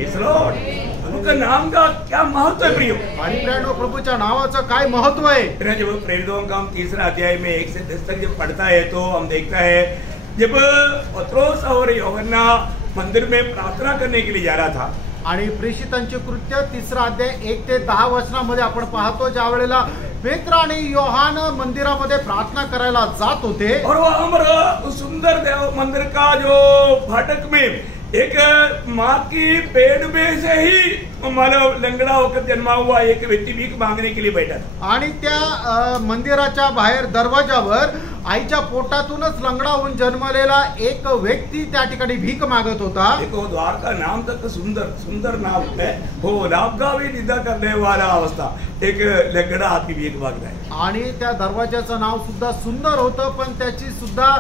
का नाम का क्या महत्व है प्रियो. आणि प्रियो प्रभूच्या नावाचं काय महत्व आहे. जब प्रेरितों का हम 3 अध्याय में 1 से 10 तक जब पढ़ता है तो हम देखता है जब पत्रोस और यूहन्ना मंदिर में प्रार्थना करने के लिए जा रहा था. आणि प्रेषितांचे कृत्य 3 अध्याय 1 ते 10 वचनामध्ये आपण पाहतो ज्या वेळेला पेत्र आणि योहान मंदिरामध्ये प्रार्थना करायला जात होते. और वहां पर सुंदर देव मंदिर का जो फाटक में एक माँ की पेट में से ही मतलब लंगड़ा होकर जन्मा हुआ एक व्यक्ति भीख मांगने के लिए बैठा था. आणि त्या मंदिराच्या बाहेर दरवाजावर आईच्या पोटातूनच लंगडा होऊन जन्मलेला एक व्यक्ती त्या ठिकाणी भीक मागत होता. देखो द्वार का नाम तक सुंदर सुंदर नाम है. हो नाम का भी निंदा करने वाला अवस्था एक लंगड़ा आदमी भीख मांग रहा है. आणि त्या दरवाजाचं नाव सुद्धा सुंदर होतं पण त्याची सुद्धा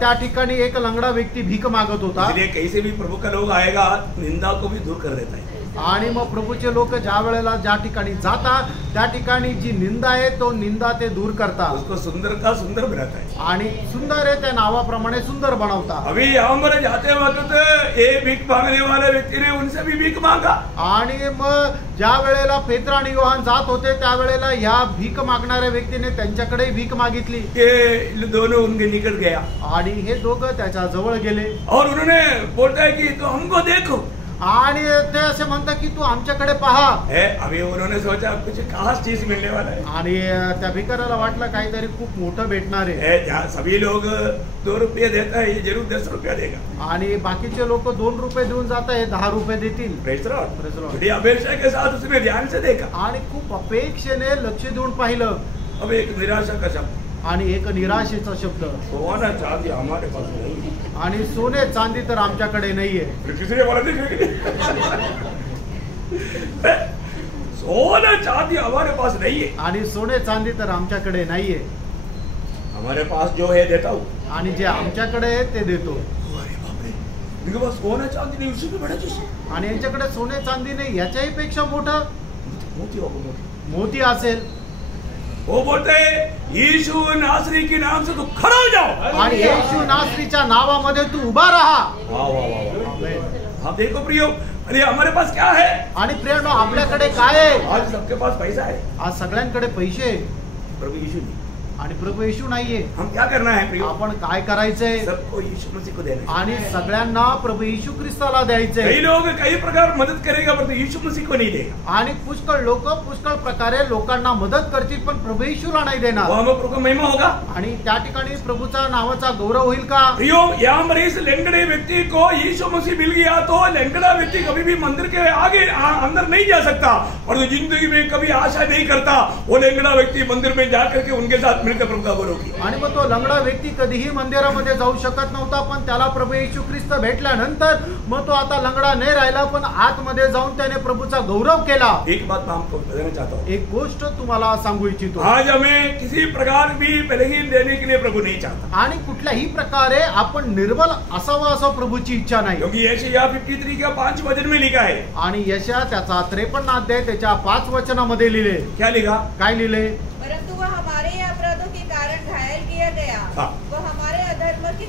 त्या ठिकाणी एक लंगडा व्यक्ती भीक मागत होता. इसलिए कहीं से भी प्रभु का लोग आएगा निंदा को भी दूर कर देता है. आणि मग प्रभूचे लोक ज्या वेळेला ज्या ठिकाणी जातात त्या ठिकाणी जी निंदा आहे तो निंदा ते दूर करतात, उसको सुंदरता सुंदर बनाता है। आणि सुंदर आहे त्या नावाप्रमाणे सुंदर बनवतात। अभी यहाँ पर जाते वक्त एक भीख मांगने वाले व्यक्ति ने उनसे भी भीख मांगा, आणि मग ज्या वेळेला पेत्र आणि योहान जात होते त्यावेळेला या भीक मागणाऱ्या व्यक्तीने त्यांच्याकडे भीक मागितली कि दोनों उनके निकट गया आणि हे दोघं त्याच्या जवळ गेले और उन्होंने बोलता है कि तो हमको देखो आणि ते असे म्हणतात की तू आमच्याकडे पहा। है। अभी उन्होंने सोचा कुछ खास चीज मिलने वाला है। आणि त्या भिकाऱ्याला वाटलं काहीतरी खूप मोठं भेटणार आहे, जहाँ सभी लोग 2 रुपये देता है ये जरूर 10 रुपया देगा। आणि बाकीचे लोक 2 रुपये देऊन जात आहे 10 रुपये देतील। Praise the Lord। Praise the Lord। बड़ी अपेक्षा के साथ उसने ध्यान से देखा। आणि खूप अपेक्षेने लक्ष देऊन पाहिलं, अब एक निराशा का शब्द, आणि एक निराशेचा शब्द, सोना चांदी हमारे पास नहीं है। आणि सोने चांदी तर आमच्याकडे नाहीये। फिर किसी ने बोला देखेंगे सोना चांदी हमारे पास नहीं है, आणि सोने चांदी तर आमच्याकडे नाहीये, हमारे पास जो है देता हूँ। आणि जे आमच्याकडे आहे ते देतो। अरे बाप रे, इनके पास सोना चांदी नहीं, उससे भी बड़ा चीज है। आणि यांच्याकडे सोने चांदी नाही, याच्याही पेक्षा मोठं मोती होगा, मोती। मोती असेल। वो बोलते हैं यीशु नासरी के नाम से तू खड़ा हो जाओ, आणि येशू नासरीच्या नावामध्ये तू उभा राहा। वाह वाह वाह। आमेन। आप देखो प्रियो, अरे हमारे पास क्या है? आणि प्रियानो आपल्याकडे काय आहे? आज सबके पास पैसा है, आज सगळ्यांकडे पैसे आहे, प्रभु यीशु नहीं। आणि प्रभू येशू नाहीये। हम क्या करना है प्रियो? आपण काय करायचंय? सबको यीशु मसीह को देना है। आणि सगळ्यांना प्रभू येशू ख्रिस्ताला कई द्यायचंय। लोग कई प्रकार मदद करेगा परंतु यीशु मसीह को नहीं देगा। आणि पुष्कळ लोक पुष्कळ प्रकारे लोकांना मदत करतील पण प्रभू येशूला नाही देणार, वहाँ प्रभु का महिमा होगा। आणि त्या ठिकाणी प्रभूचा नावाचा गौरव होईल का? प्रियो, यहाँ पर इस लेंगड़े व्यक्ति को यीशु मसीह मिल गया तो लेंगड़ा व्यक्ति कभी भी मंदिर के आगे अंदर नहीं जा सकता, और जिंदगी में कभी आशा नहीं करता वो लेंगड़ा व्यक्ति मंदिर में जाकर के उनके साथ मिलकर प्रभु का गौरव किया। आणि मग तो लंगडा व्यक्ती कधीही मंदिरामध्ये जाऊ शकत नव्हता, पण त्याला प्रभू येशू ख्रिस्त भेटल्यानंतर मग तो आता लंगडा नाही राहिला, पण आतमध्ये जाऊन त्याने प्रभूचा गौरव केला। एक बात मैं आपको बताना चाहता हूँ, एक गोष्ट तुम्हाला सांगू इच्छितो, आज हमें किसी प्रकार भी बलहीन देने के लिए प्रभु नहीं चाहता, आणि कुठल्याही प्रकारे आपण निर्बल असावं असं प्रभूची इच्छा नाही। क्योंकि यशायाह 53 का 5 वचन में लिखा है। आणि यशा त्याचा 53 अध्याय त्याच्या 5 वचनामध्ये लिहिले। क्या लिखा? काय लिहिले? परंतु वह हमारे अपराधों के कारण घायल किया गया, हाँ। वह हमारे अधर्म के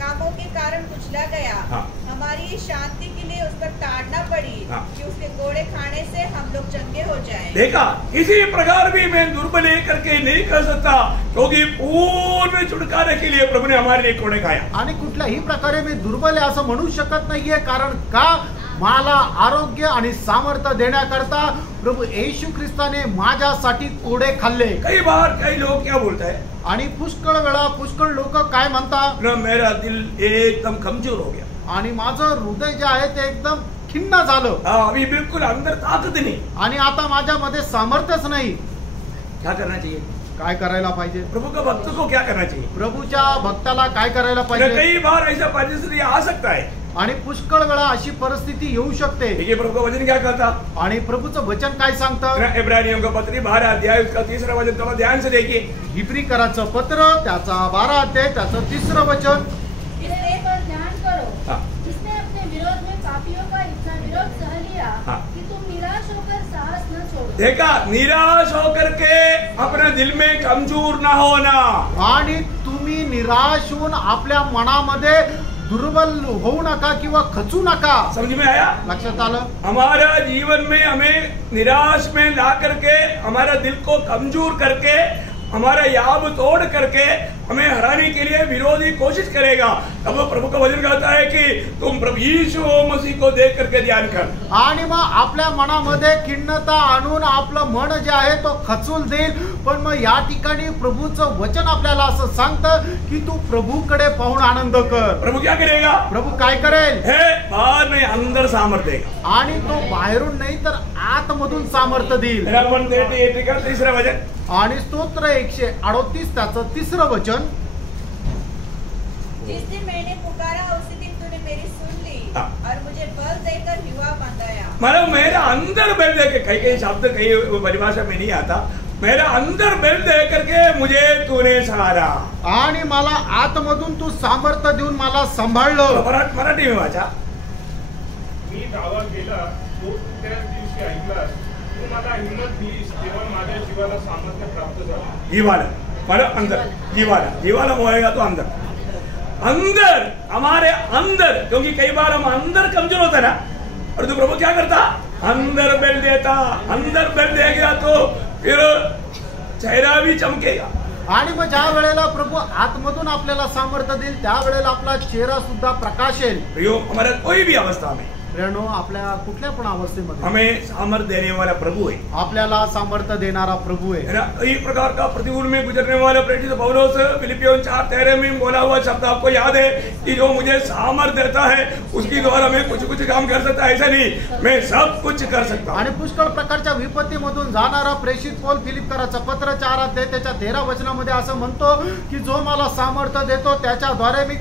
कामों के कारण कुचला गया, हाँ। हमारी शांति के लिए उस पर ताड़ना पड़ी, हाँ। कि उसके कोड़े खाने से हम लोग चंगे हो जाएं। देखा, किसी प्रकार भी मैं दुर्बल करके नहीं कर सकता, क्योंकि पूर्ण छुटकारे के लिए प्रभु ने हमारे लिए कोड़े खाया। आणि कुठल्याही प्रकारे मी दुर्बल आहे असं म्हणू शकत नाहीये, कारण का मला आरोग्य आणि सामर्थ्य देण्याकरता प्रभू येशू ख्रिस्ताने माझ्यासाठी कोडे खाल्ले। कई बार कई लोग क्या बोलता है, आणि पुष्कळ वेळा पुष्कळ लोक काय म्हणतात, ना मेरा दिल एकदम कमजोर हो गया, आणि माझं हृदय जे आहे ते एकदम खिन्न झालं, अभी बिल्कुल अंदर ताकत नहीं। आणि आता माझ्यामध्ये सामर्थ्यच नाही। क्या करना चाहिए? काय करायला पाहिजे? प्रभु का भक्त को क्या करना चाहिए? प्रभूच्या भक्ताला काय करायला पाहिजे? कई बार ऐसा परिस्थिति आ सकता है, आणि पुष्कळ वेळा अशी परिस्थिती येऊ शकते। देखिए प्रभु का वचन क्या कहता, आणि प्रभूचं वचन काय सांगतं? इब्रानियों का पत्री 12 अध्याय उसका 3रा वचन, थोड़ा ध्यान से देखिए। हिब्रीकराचं पत्र त्याचा 12 अध्याय त्याचं 3रं वचन। इसलिए पर ध्यान करो, हाँ। जिसने अपने विरोध में पापियों का इतना विरोध सह लिया, हाँ। कि तुम निराश होकर साहस न छोड़ो। देखा, निराश होकर के अपने दिल में कमजोर ना होना, आणि तुम्ही निराश होऊन आपल्या मनामध्ये दुर्बल होऊ नका किंवा खचू नका। समझ में आया? लक्षात आलं? हमारा जीवन में हमें निराश में ला करके, हमारा दिल को कमजोर करके, हमारा याब तोड़ करके हमें हराने के लिए विरोधी कोशिश करेगा, तब वो प्रभु का वचन कहता है कि तुम प्रभु यीशु मसीह को देख करके ध्यान कर। आणि मग आपल्या मनामध्ये खिन्नता आणून आपलं मन जे आहे तो खचून देईल, पण मग या ठिकाणी प्रभूचं वचन आपल्याला असं सांगतं की तू प्रभूकडे पाहून आनंद कर। प्रभु क्या करेगा? प्रभू काय करेल? है बाहर नहीं अंदर सामर्थ्य देगा, आणि तो बाहेरून नाही तर आतमधून सामर्थ्य देईल। 138 का 3रा वचन, आणि स्तोत्र 138 त्याचं 3रं वचन। जिस दिन मैंने पुकारा उसी दिन तूने मेरी सुन ली, हाँ। और मुझे बल देकर युवा बंधाया। मतलब मेरा अंदर बल दे के, कई शब्द कई परिभाषा में नहीं आता, मेरा अंदर बल दे करके मुझे तूने सहारा, आणि मला आतमधून तू सामर्थ्य देऊन मला सांभाळलं। मराठी में वाचा। मी दावा केला तू त्या दिवशी ऐकलास, तू मला हिंमत दिलीस, तेव्हा माझ्या जीवाला सामर्थ्य प्राप्त झालं. जीवाला अंदर, जीवाला होएगा तो अंदर, अंदर हमारे अंदर, क्योंकि कई बार हम अंदर कमजोर होता है ना, और तो प्रभु क्या करता, अंदर बल देता, अंदर बल देगा तो फिर चेहरा भी चमकेगा. आणि मग ज्या वेळेला प्रभू आतमधून आपल्याला सामर्थ्य देईल त्यावेळेला आपला चेहरा सुद्धा प्रकाशेल. हमारा कोई भी अवस्था में प्रियनो, आपल्या कुठल्या पण अवस्थेमध्ये हमें सामर्थ्य देने वाला प्रभु है, आपल्याला सामर्थ्य देणारा प्रभु है आहे. ना. कई प्रकार का प्रतिकूल में गुजरने वाला प्रेरित पौलुस फिलिपियों 4:13 में बोला हुआ शब्द आपको याद है कि जो मुझे सामर्थ्य देता है उसके द्वारा मैं कुछ काम कर सकता, ऐसा नहीं, मैं सब कुछ कर सकता. आणि पुष्कळ प्रकारच्या विपत्तीमधून जाणारा प्रेषित पौल फिलिपकराचं पत्र 4 अध्याय त्याच्या 13 वचनामध्ये असं म्हणतो की जो मला सामर्थ्य देतो त्याच्याद्वारे मी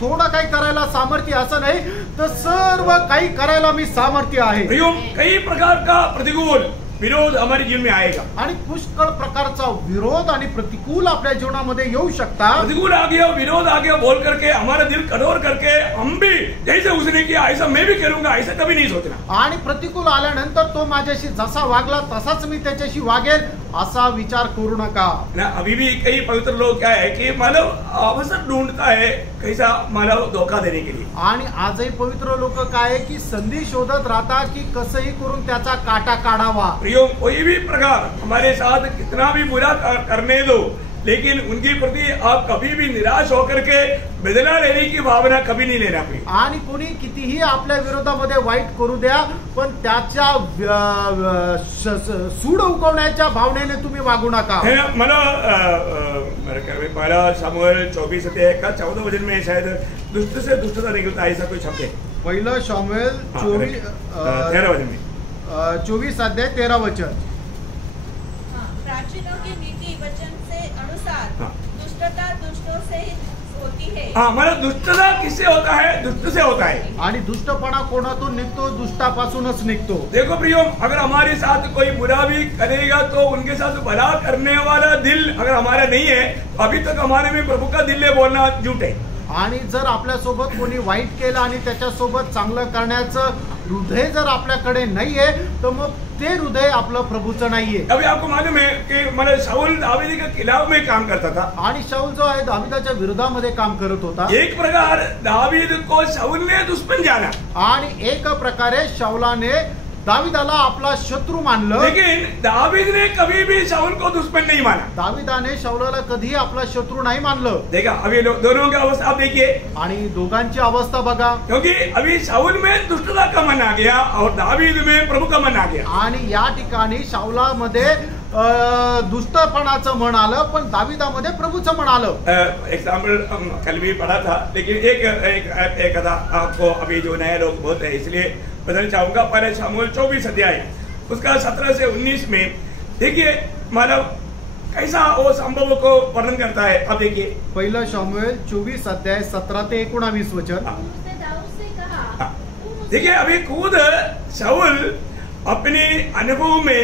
थोडं काही करायला सामर्थ्य असं नाही तर सर्व काही करायला मी सामर्थ्य आहे. कई प्रकार का प्रतिकूल विरोध हमारे जीवन में आएगा, आणि पुष्कळ प्रकारचा विरोध आणि प्रतिकूल आपल्या जीवनामध्ये येऊ शकतात. प्रतिकूल आ गया, विरोध आ गया बोल करके हमारा दिल कठोर करके हम भी जैसे उसने किया ऐसा मैं भी करूंगा, ऐसा कभी नहीं सोचना. आणि प्रतिकूल आल्यानंतर तो माझ्याशी जसा वागला तसाच मी त्याच्याशी वागेल असा विचार करू नका. ना अभी भी कई पवित्र लोग क्या है कि मानव अवसर ढूंढता है कैसा मानव धोखा देने के लिए. आणि आजही पवित्र लोक काय आहे की संधी शोधत राहतात की कसंही करून त्याचा काटा काढावा. कोई भी प्रकार हमारे साथ कितना भी बुरा करने दो, लेकिन उनकी प्रति आप कभी भी निराश होकर के बदला लेने की भावना कभी नहीं लेना चाहिए. आणि कोणी कितीही आपल्या विरोधामध्ये वाईट करू द्या पण त्याच्या सूड उगवण्याच्या भावनेने तुम्ही वागू नका. मला पहला शमूएल 24 अध्याय का 14 वचन में शायद दुष्ट से दुष्टता निकलता ऐसा कोई शब्द है. पहिलं शमूएल 13 वचन में 24 अध्याय 13 वचन. प्राचीनों की नीति वचन से अनुसार दुष्टता दुष्टों से होती है. हमारा दुष्टता किससे होता है, दुष्ट से होता है. आणि दुष्टपणा कोणातून निघतो, दुष्टापासूनच निघतो. देखो प्रियो, अगर हमारे साथ कोई बुरा भी करेगा तो उनके साथ भला करने वाला दिल अगर हमारा नहीं है, अभी तक हमारे में प्रभु का दिल है बोलना झूठ है. आणि जर आपल्यासोबत कोणी वाईट केलं आणि त्याच्यासोबत चांगलं करण्याचं हृदय जर आपल्याकडे नाहीये तर मग ते हृदय आपलं प्रभूचं नाहीये. अभी आपको मालूम है कि मतलब शाऊल दावीद के खिलाफ में काम करता था. आणि शाऊल जो आहे दाविदाच्या विरोधामध्ये काम करत होता. एक प्रकार दावीद को शाऊल ने दुश्मन जाना, आणि एक प्रकारे शाऊलाने दाविदाला आपला शत्रू मानलं. लेकिन दावीद ने कभी भी शाऊल को दुश्मन नहीं माना. दाविदाने शाऊलाला कधीही आपला शत्रू नाही मानलं. देखा अभी दोनों की अवस्था आप देखिए, आणि दोघांची अवस्था बघा. क्योंकि अभी शाऊल में दुष्टता का मन आ गया और दावीद में प्रभु का मन आ गया. आणि या ठिकाणी शाऊलामध्ये दुष्टपणाचं मन आलं पण दाविदामध्ये प्रभूचं मन आलं. एग्जाम्पल कल भी पढ़ा था, लेकिन एक कथा आपको अभी जो नए लोग बोलते हैं इसलिए बताना चाहूंगा. पहले शमूएल 24 अध्याय उसका 17 से 19 में देखिए मानव कैसा वो संभव को वर्णन करता है. अब देखिए पहिलं शमूएल 24 अध्याय 17 ते 19 वचन. उसने दाऊद से कहा, देखिए अभी खुद शाऊल अपने अनुभव में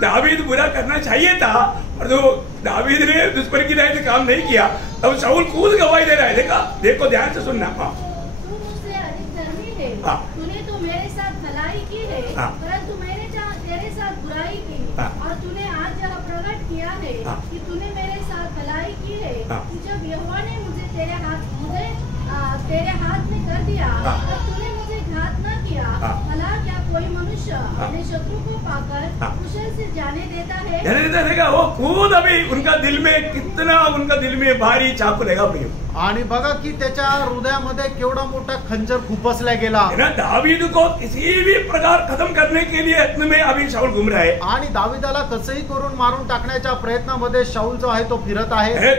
दावीद बुरा करना चाहिए था और जो दावीद ने दुश्मन की राय से काम नहीं किया, अब शाऊल खुद गवाही दे रहा है. देखो ध्यान से सुनना. तू मुझसे अधिक धर्मी है, तूने तो मेरे साथ भलाई की है, परंतु मैंने तेरे साथ बुराई की. और तूने आज यह प्रकट किया है कि तूने मेरे साथ भलाई की है. जब यहोवा ने मुझे तेरे हाथ में कर दिया तब तूने मुझे घात न किया. भला क्या कोई मनुष्य अपने शत्रु को पाकर कुशल से जाने देता है? देखा वो खुद अभी उनका दिल में कितना उनका दिल में भारी चाकू लगा प्रियो. आणि बघा की त्याच्या हृदयामध्ये केवढा मोठा खंजर खुपसला गेला. दावीद को किसी भी प्रकार खत्म करने के लिए यत्न में अभी शाऊल घूम रहा है. आणि दाविदाला कसंही करून मारून टाकण्याच्या प्रयत्नामध्ये शाऊल जो आहे तो फिरत आहे.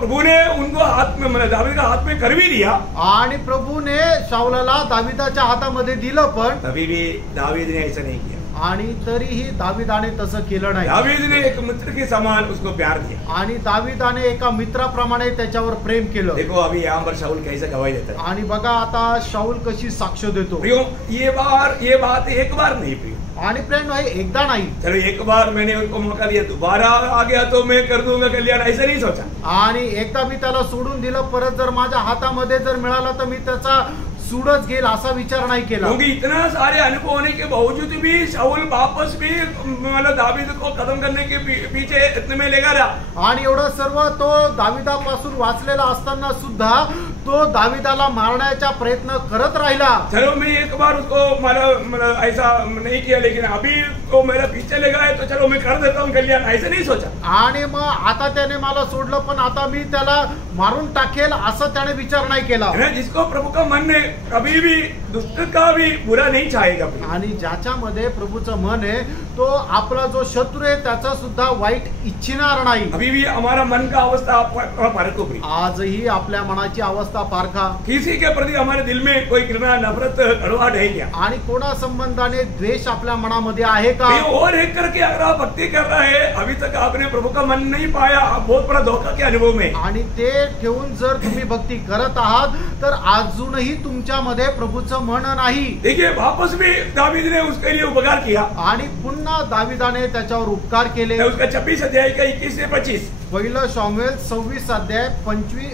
प्रभु ने उनको हाथ में दावीद का हाथ में कर भी दिया. आणि प्रभूने शाऊलाला दाविदाच्या हातामध्ये दिलं पण तभी भी दावीद ने ऐसा नहीं किया. आणि तरीही दाविदाने तसं केलं नाही. दावीद ने एक मित्र के समान उसको प्यार दिया. आणि दाविदाने एका मित्राप्रमाणे त्याच्यावर प्रेम केलं. देखो अभी यहाँ पर शाऊल कैसे गवाही देता है. आणि बघा आता शाऊल कशी साक्ष देतो. ये बात एक बार नहीं प्रियो. आणि प्रेम हे एकदा नाही. चलो एक बार मैंने उनको मौका दिया, दोबारा आ गया तो मैं कर दूंगा कल्याण, ऐसा नहीं सोचा. आणि एकदा मी त्याला सोडून दिलं, परत जर माझ्या हातामध्ये जर मिळाला तर मी त्याचा सूडच घेईल असा विचार नाही केला. क्योंकि इतना सारे अनुभव होने के बावजूद भी शाऊल वापस भी मतलब दावीद को खत्म करने के पीछे इतने में लेगा रहा. आणि एवढं सर्व तो दाविदापासून वाचलेला असताना सुद्धा तो दाविदाला मारण्याचा प्रयत्न करत राहिला. चलो मैं एक बार उसको मतलब ऐसा नहीं किया, लेकिन अभी तो मेरा पीछे लगा है तो चलो मैं कर देता हूँ कल्याण, ऐसा नहीं सोचा. आणि मग आता त्याने मला सोडलं पण आता मी त्याला मारून टाकेल असं त्याने विचार नाही केला. जिसको प्रभू का मन है कभी भी दुष्ट का भी बुरा नहीं चाहेगा. आणि ज्याच्यामध्ये प्रभूचं मन आहे तो आपला जो शत्रू आहे त्याचा सुद्धा वाईट इच्छिणार नाही. अभी भी हमारा मन का अवस्था पारखो. आजही आपल्या मनाची अवस्था पारखा. किसी के प्रति हमारे दिल में कोई घृणा नफरत कड़वाहट है क्या? आणि कोणा संबंधाने द्वेष आपल्या मनामध्ये आहे का? और एक करके अगर आप भक्ति कर रहा है, अभी तक आपने प्रभु का मन नहीं पाया, आप बहुत बड़ा धोखा के अनुभव में. आणि ते ठेवून जर तुम्ही भक्ती करत आहात तर अजूनही तुमच्यामध्ये प्रभूचं मन नाही. देखिए वापस भी दावीद ने उसके लिए उपकार किया. आणि पुन्हा दाविदाने त्याच्यावर उपकार केले. उसका 26 अध्याय का 21 से 25. पहिलं शमूएल 26 अध्याय 25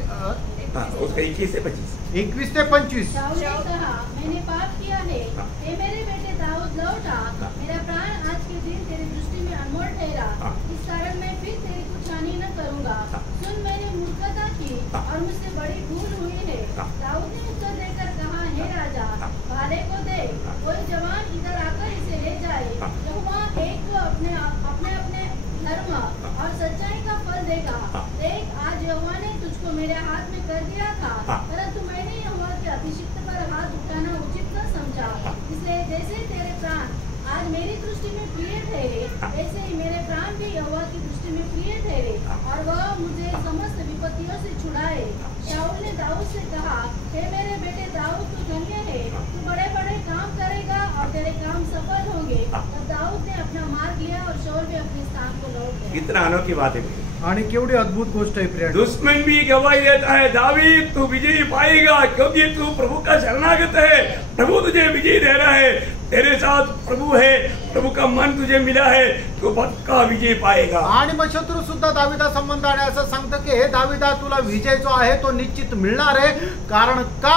उसका 21 से 25. 21 ते 25. शाऊल ने कहा, मैंने पाप किया है, हे मेरे बेटे दाऊद लौटा, मेरा प्राण आज के दिन तेरी दृष्टि में अनमोल ठहरा, इस कारण मैं फिर तेरी कुछ हानि न करूंगा. सुन, मैंने मूर्खता की और मुझसे बड़ी भूल हुई है. दाऊद ने उत्तर देकर कहा, हे राजा, भाले को दे, कोई जवान इधर आकर इसे ले जाए. यहोवा एक को अपने अपने धर्म और सच्चाई का फल देगा. देख, आज यहोवा ने तुझको मेरे हाथ में कर दिया था, परंतु मैंने यहोवा के अभिषिक्त पर हाथ उठाना उचित न समझा. इसलिए जैसे तेरे प्राण आज मेरी दृष्टि में प्रिय ठहरे, वैसे ही मेरे प्राण भी यहोवा की दृष्टि में प्रिय ठहरे, और वह मुझे समस्त विपत्तियों से छुड़ाए. शाऊल ने दाऊद से कहा, हे मेरे बेटे दाऊद, तू धन्य है, तू बड़े बड़े काम करेगा और तेरे काम सफल होंगे. तब दाऊद ने अपना मार्ग लिया और शाऊल भी अपने स्थान को लौट गया. कितना अनोखी बात है. आणि केवढी अद्भुत गोष्ट आहे प्रिय. दुश्मन भी गवाही देता है, दावीद तू विजयी पाएगा क्योंकि तू प्रभु का शरणागत है. प्रभु तुझे विजयी दे रहा है, तेरे साथ प्रभू है, प्रभू का मन तुझे मिला है, तू पक्का विजय पाएगा. आणि मग शत्रू सुद्धा दाविदा संबंधाने असं सांगतं की हे दाविदा, तुला विजय जो आहे तो निश्चित मिळणार आहे. कारण का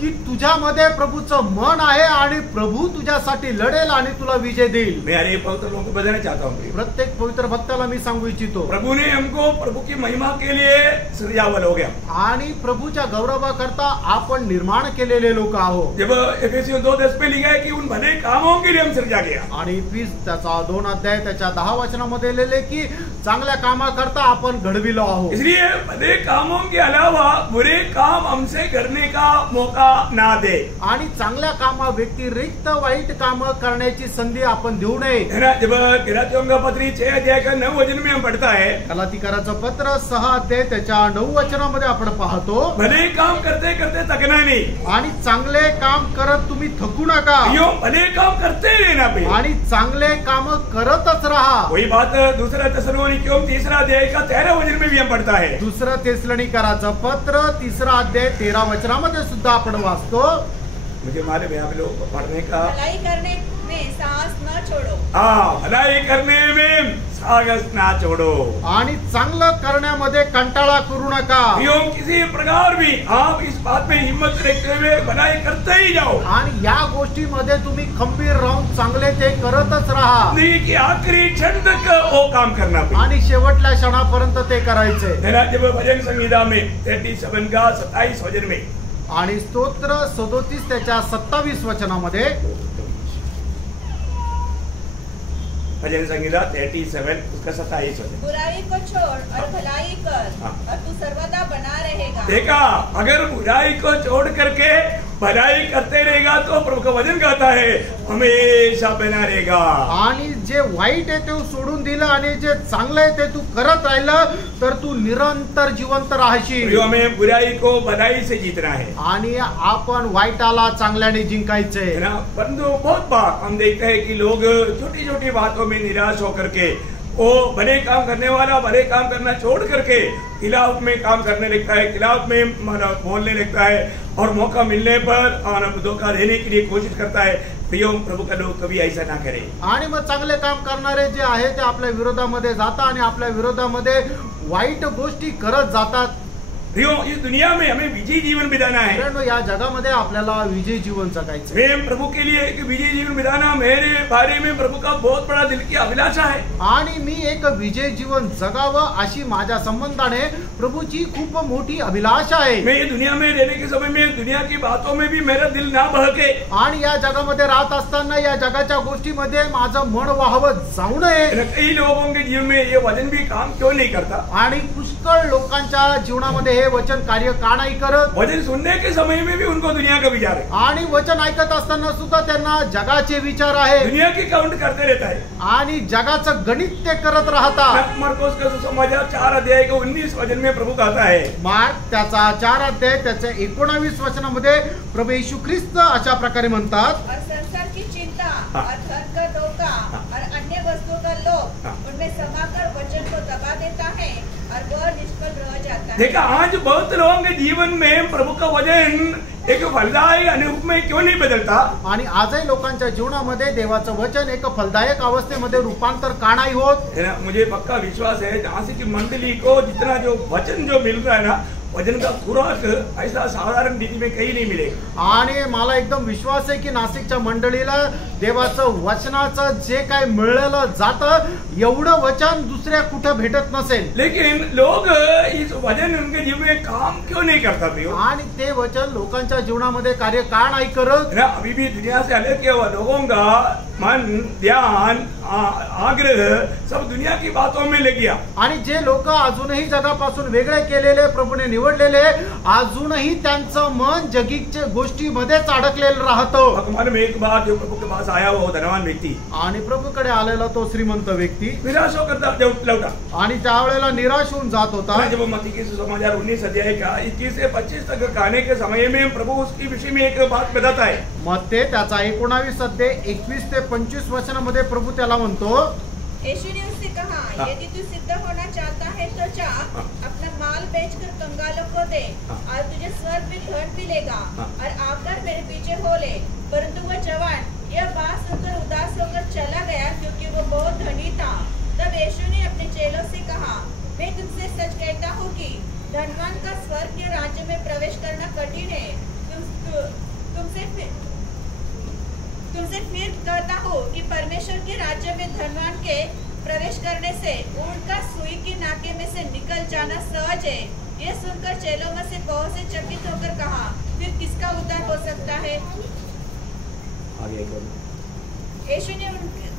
की तुझ्यामध्ये प्रभूचं मन आहे आणि प्रभू तुझ्यासाठी लढेल आणि तुला विजय देईल. मैं अरे पवित्र लोगों को बताना चाहता हूँ, प्रत्येक पवित्र भक्ताला मी सांगू इच्छितो, प्रभु ने हमको प्रभु की महिमा के लिए सृजावल हो गया. आणि प्रभूच्या गौरवाकरता आपण निर्माण केलेले लोक आहोत. जब एफेसियों 2:10 में लिखा है कि उन भले कामों के लिए हम सृजा गया. आणि 20 त्याचा 2 अध्याय त्याच्या 10 वचनामध्ये लिहिले की चांगल्या कामाकरता आपण घडविलो आहोत. इसलिए भले कामों के अलावा बुरे काम हमसे करने का मौका ना दे. आणि चांगल्या कामा व्यतिरिक्त वाईट काम करण्याची संधी आपण देऊ नये. जब गलातियों का पत्री 6 अध्याय का 9 वचन में हम पढ़ता है, गलातिकराचं पत्र 6 अध्याय त्याच्या 9 वचनामध्ये आपण पाहतो, भले काम करते करते थकना नहीं. आणि चांगले काम करत तुम्ही थकू नका. भले काम करते रहना पे. आणि चांगले काम करतच राहा. वही बात दूसरा थिस्सलुनीकियों 3 अध्याय का 13 वचन में भी हम पढ़ता है. दुसरं थिस्सलुनीकराचं पत्र 3 अध्याय 13 वचनामध्ये सुद्धा आपण वाचतो, मुझे मालूम है आप लोग पढ़ने का, भलाई करने में साहस न छोड़ो. भलाई करने में साहस ना छोड़ो. आणि चांगलं करण्यामध्ये कंटाळा करू नका. किसी प्रकार भी आप इस बात में हिम्मत रखते हुए भलाई करते ही जाओ. आणि या गोष्टीमध्ये तुम्ही खंबीर राहून चांगले ते करतच राहा. जिंदगी की आखिरी क्षण तक वो काम करना. आणि शेवटल्या क्षणापर्यंत ते करायचे. जब भजन संहिता में 37 का 27 वचन में आणि स्तोत्र 37 त्याच्या 27 वचनामध्ये, भजन संहिता 37 उसका 27 वचन, बुराई को छोड़ और भलाई कर और तू सर्वदा बना रहेगा. देखा, अगर बुराई को छोड़ करके भलाई करते रहेगा तो प्रभु का वचन कहता है हमेशा बना रहेगा. आणि जे वाईट आहे ते सोडून दिलं आणि जे चांगलं आहे ते तू करत राहिलं तर तू निरंतर जिवंत राहशील. हमें बुराई को भलाई से जीतना है. आणि आपण वाईटाला चांगल्याने जिंकायचे. परंतु बहुत बार हम देखते हैं कि लोग छोटी छोटी बातों में निराश होकर के वो भले काम करने वाला भले काम करना छोड़ करके खिलाफ में काम करने लगता है, खिलाफ में बोलने लगता है और मौका मिलने पर धोखा देने के लिए कोशिश करता है. प्रियो प्रभु का लोग कभी ऐसा ना करे. आणि मग चांगले काम करणारे जे आहे ते आपल्या विरोधामध्ये जातात आणि आपल्या विरोधामध्ये वाईट गोष्टी करत जातात. प्रियो, इस दुनिया में हमें विजयी जीवन बिताना है। मित्रांनो, या जगामध्ये आपल्याला विजयी जीवन जगायचं. मैं प्रभु के लिए एक विजयी जीवन बिताना मेरे बारे में प्रभु का बहुत बड़ा दिल की अभिलाषा है. आणि मी एक विजयी जीवन जगावं अशी माझ्या संबंधाने प्रभूची खूप मोठी अभिलाषा आहे. मैं ये दुनिया में रहने के समय में दुनिया की बातों में भी मेरा दिल ना बहके. आणि या जगामध्ये राहत असताना या जगाच्या गोष्टीमध्ये माझं मन वाहवत जाऊ नये. कई लोगों के जीवन में ये वचन भी काम क्यों नहीं करता? आणि पुष्कळ लोकांच्या जीवनामध्ये हे वचन कार्य का नाही करत? वचन सुनने के समय में भी उनको दुनिया का विचार है. आणि वचन ऐकत असताना सुद्धा त्यांना जगाचे विचार आहे. दुनिया की काउंट करते रहता है. आणि जगाचं गणित ते करत राहतात. मरकुस का सुसमाचार 4 अध्याय के 19 वचन में प्रभु कहता है. मार्क त्याचा 4 अध्याय त्याच्या 19 वचनामध्ये प्रभू येशू ख्रिस्त अशा प्रकारे म्हणतात, और संसार की चिंता और धन का धोखा और अन्य वस्तुओं का लोभ उनमें समाकर वचन को दबा देता है और वह निष्फल रह जाता है. देखा, आज बहुत लोगों के जीवन में प्रभु का वचन एक फलदायक अनुभव में क्यों नहीं बदलता? आणि आजही लोकांच्या जीवनामध्ये देवाचं वचन एक फलदायक अवस्थेमध्ये रूपांतर का नाही होत? मुझे पक्का विश्वास है नासिक की मंडली को जितना जो वचन जो मिल रहा है ना, वचन का खुराक ऐसा साधारण रीति में कहीं नहीं मिलेगा. आणि मला एकदम विश्वास आहे की नाशिकच्या मंडळीला देवाचं वचनाचं जे काय मिळलेलं जातं एवढं वचन दुसऱ्या कुठे भेटत नसेल. लेकिन लोग इस वचन उनके जीवन में काम क्यों नहीं करता प्रियो? आणि ते वचन लोकांच्या जीवनामध्ये कार्य का नाही करत? अभी भी दुनिया से अलग किया हुआ लोगों का मन, ध्यान, आग्रह सब दुनिया की बातों में लग गया. आणि जे लोक अजूनही जगापासून वेगळे केलेले, प्रभूने निवडलेले, अजूनही त्यांचं मन जगीच्या गोष्टीमध्येच अडकलेलं राहतं. भगवान में एक बार जो प्रभु के पास आया वो धनवान व्यक्ति आणि प्रभूकडे आलेला तो श्रीमंत व्यक्ती निराश होकर लौटा. आणि त्यावेळेला निराश होऊन जात होता. जब मत्ती के सुसमाचार 19 अध्याय का 21 से 25 तक कहने के समय में प्रभु उसके विषय में एक बात बताता है. मत्ते त्याचा 19 अध्याय 21 ते 25 वचनामध्ये प्रभू त्याला म्हणतो, यीशु ने उससे कहा, यदि तू सिद्ध होना चाहता है तो जा, अपना माल बेचकर कंगालों को दे और तुझे स्वर्ग में धन मिलेगा और आकर मेरे पीछे हो ले. परंतु वह जवान यह बात सुनकर उदास होकर चला गया क्योंकि वो बहुत धनी था. तब यीशु ने अपने चेलों से कहा, मैं तुमसे सच कहता हूँ कि धनवान का स्वर्ग के राज्य में प्रवेश करना कठिन है. तुमसे फिर कहता हूँ कि परमेश्वर के राज्य में धनवान के प्रवेश करने से ऊंट का सुई की नाके में से निकल जाना सहज है. ये सुनकर चेलों में से बहुत से चकित होकर कहा, फिर किसका उद्धार हो सकता है? यीशु ने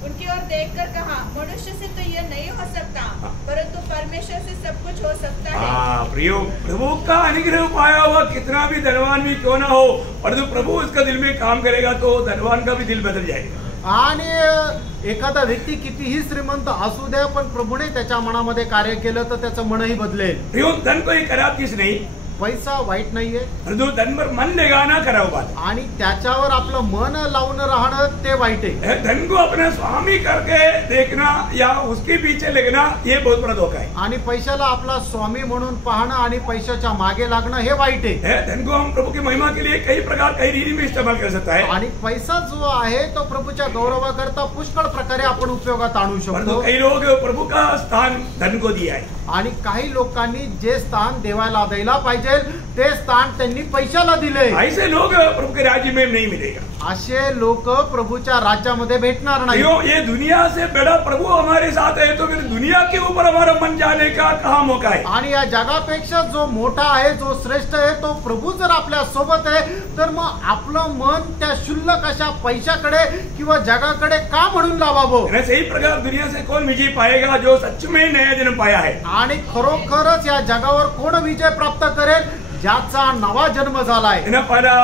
उनकी ओर देखकर कहा, मनुष्य से तो यह नहीं हो सकता, परंतु परमेश्वर से सब कुछ हो सकता है. प्रियो, प्रभु का अनुग्रह पाया हुआ कितना भी धनवान भी क्यों ना हो, परंतु प्रभु उसका दिल में काम करेगा तो धनवान का भी दिल बदल जाएगा. आणि एखादा व्यक्ती कितीही श्रीमंत असू द्या, पण प्रभूने त्याच्या मनामध्ये कार्य केलं तर त्याचं मनही बदलेल. प्रियो, धन कोई खराब चीज नहीं, पैसा वाईट नाहीये, परंतु धन पर मन लगाना खराब बात. आणि त्याच्यावर आपलं मन लावून राहणं ते वाईट आहे. धन को अपना स्वामी करके देखना या उसके पीछे लगना ये बहुत बड़ा धोखा है. आणि पैशाला आपला स्वामी म्हणून पाहणं आणि पैशाच्या मागे लागणं हे वाईट आहे. धन को हम प्रभु की महिमा के लिए कई प्रकार कई रीति में इस्तेमाल कर सकता है. आणि पैसा जो आहे तो प्रभूच्या गौरवाकरता पुष्कळ प्रकारे आपण उपयोगात आणू शकतो. कई लोग प्रभु का स्थान धन को दिया है. आणि काही लोकांनी जे स्थान देवाला द्यायला पाहिजे ते स्थान त्यांनी पैशाला दिले. ऐसे लोग प्रभु के राज्य में नहीं मिलेगा. असे लोक प्रभूच्या राज्यामध्ये भेटणार नाही. ये दुनिया से बड़ा प्रभु हमारे साथ है तो फिर दुनिया के ऊपर हमारा मन जाने का कहाँ मौका है. आणि या जगापेक्षा जो मोठा आहे, जो श्रेष्ठ आहे, तो प्रभू जर आपल्या सोबत आहे तर मग आपलं मन त्या शुल्लक अशा पैशाकडे किंवा जगाकडे का म्हणून लावावं. सही प्रकार दुनिया से कौन विजय पाएगा जो सच में नया जन्म पाया है. आणि खरोखरच या जगावर कोण विजय प्राप्त करेल, ज्याचा नवा जन्म झालाय. पहिला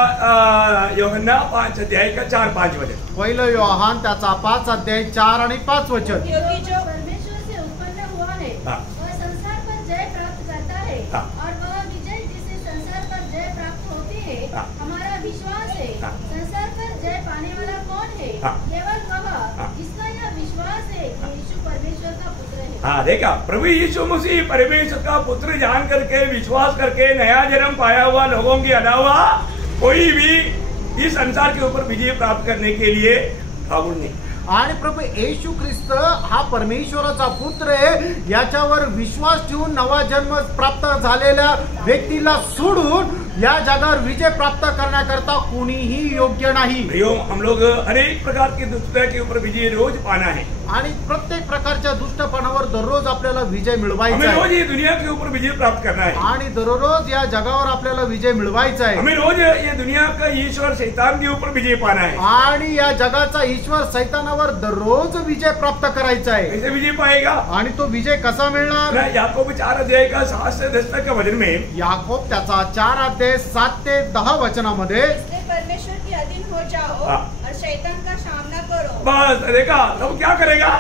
योहन्ना 5 अध्याय का 4-5 वचन. पहिलं योहान त्याचा 5 अध्याय 4 आणि 5 वचन. क्योंकि जो परमेश्वर से उत्पन्न हुआ है वह संसार पर जय प्राप्त करता है और वह विजय जिसे संसार पर जय प्राप्त होती है हमारा विश्वास है. संसार पर जय पाने वाला कौन है? केवल वह जिसका यह विश्वास है कि यीशु परमेश्वर का पुत्र है. देखा, प्रभु यीशु मसीह परमेश्वर का पुत्र जान करके विश्वास करके नया जन्म पाया हुआ लोगों के अलावा कोई भी इस संसार के ऊपर विजय प्राप्त करने के लिए काबू नहीं. आणि प्रभू येशू ख्रिस्त हा परमेश्वराचा पुत्र आहे, याच्यावर विश्वास ठेवून नवा जन्म प्राप्त झालेल्या व्यक्तीला सोडून या जगावर विजय प्राप्त करण्याकरता कोणीही योग्य नाही. हम लोग अनेक प्रकार की दुष्टता के ऊपर विजय रोज पाना है आणि प्रत्येक प्रकारच्या दुष्टपणावर दररोज आपल्याला विजय मिळवायचा हमें रोज आहे ये दुनिया के ऊपर विजय प्राप्त करना है. आणि दररोज या जगावर आपल्याला विजय मिळवायचा आहे हमें रोज ये दुनिया का ईश्वर शैतान के ऊपर विजय पाना है. आणि या जगाचा ईश्वर सैतानावर दररोज विजय प्राप्त करायचा आहे. कैसे विजय पाएगा? आणि तो विजय कसा मिळणार? याकूब 4 अध्याय का 7 से 10 तक का वचन में याकूब त्याचा 4 अध्याय 7 ते 10 वचनामध्ये इसलिए परमेश्वर के अधीन हो जाओ और शैतान का सामना करो. बस देखा तब क्या करेगा?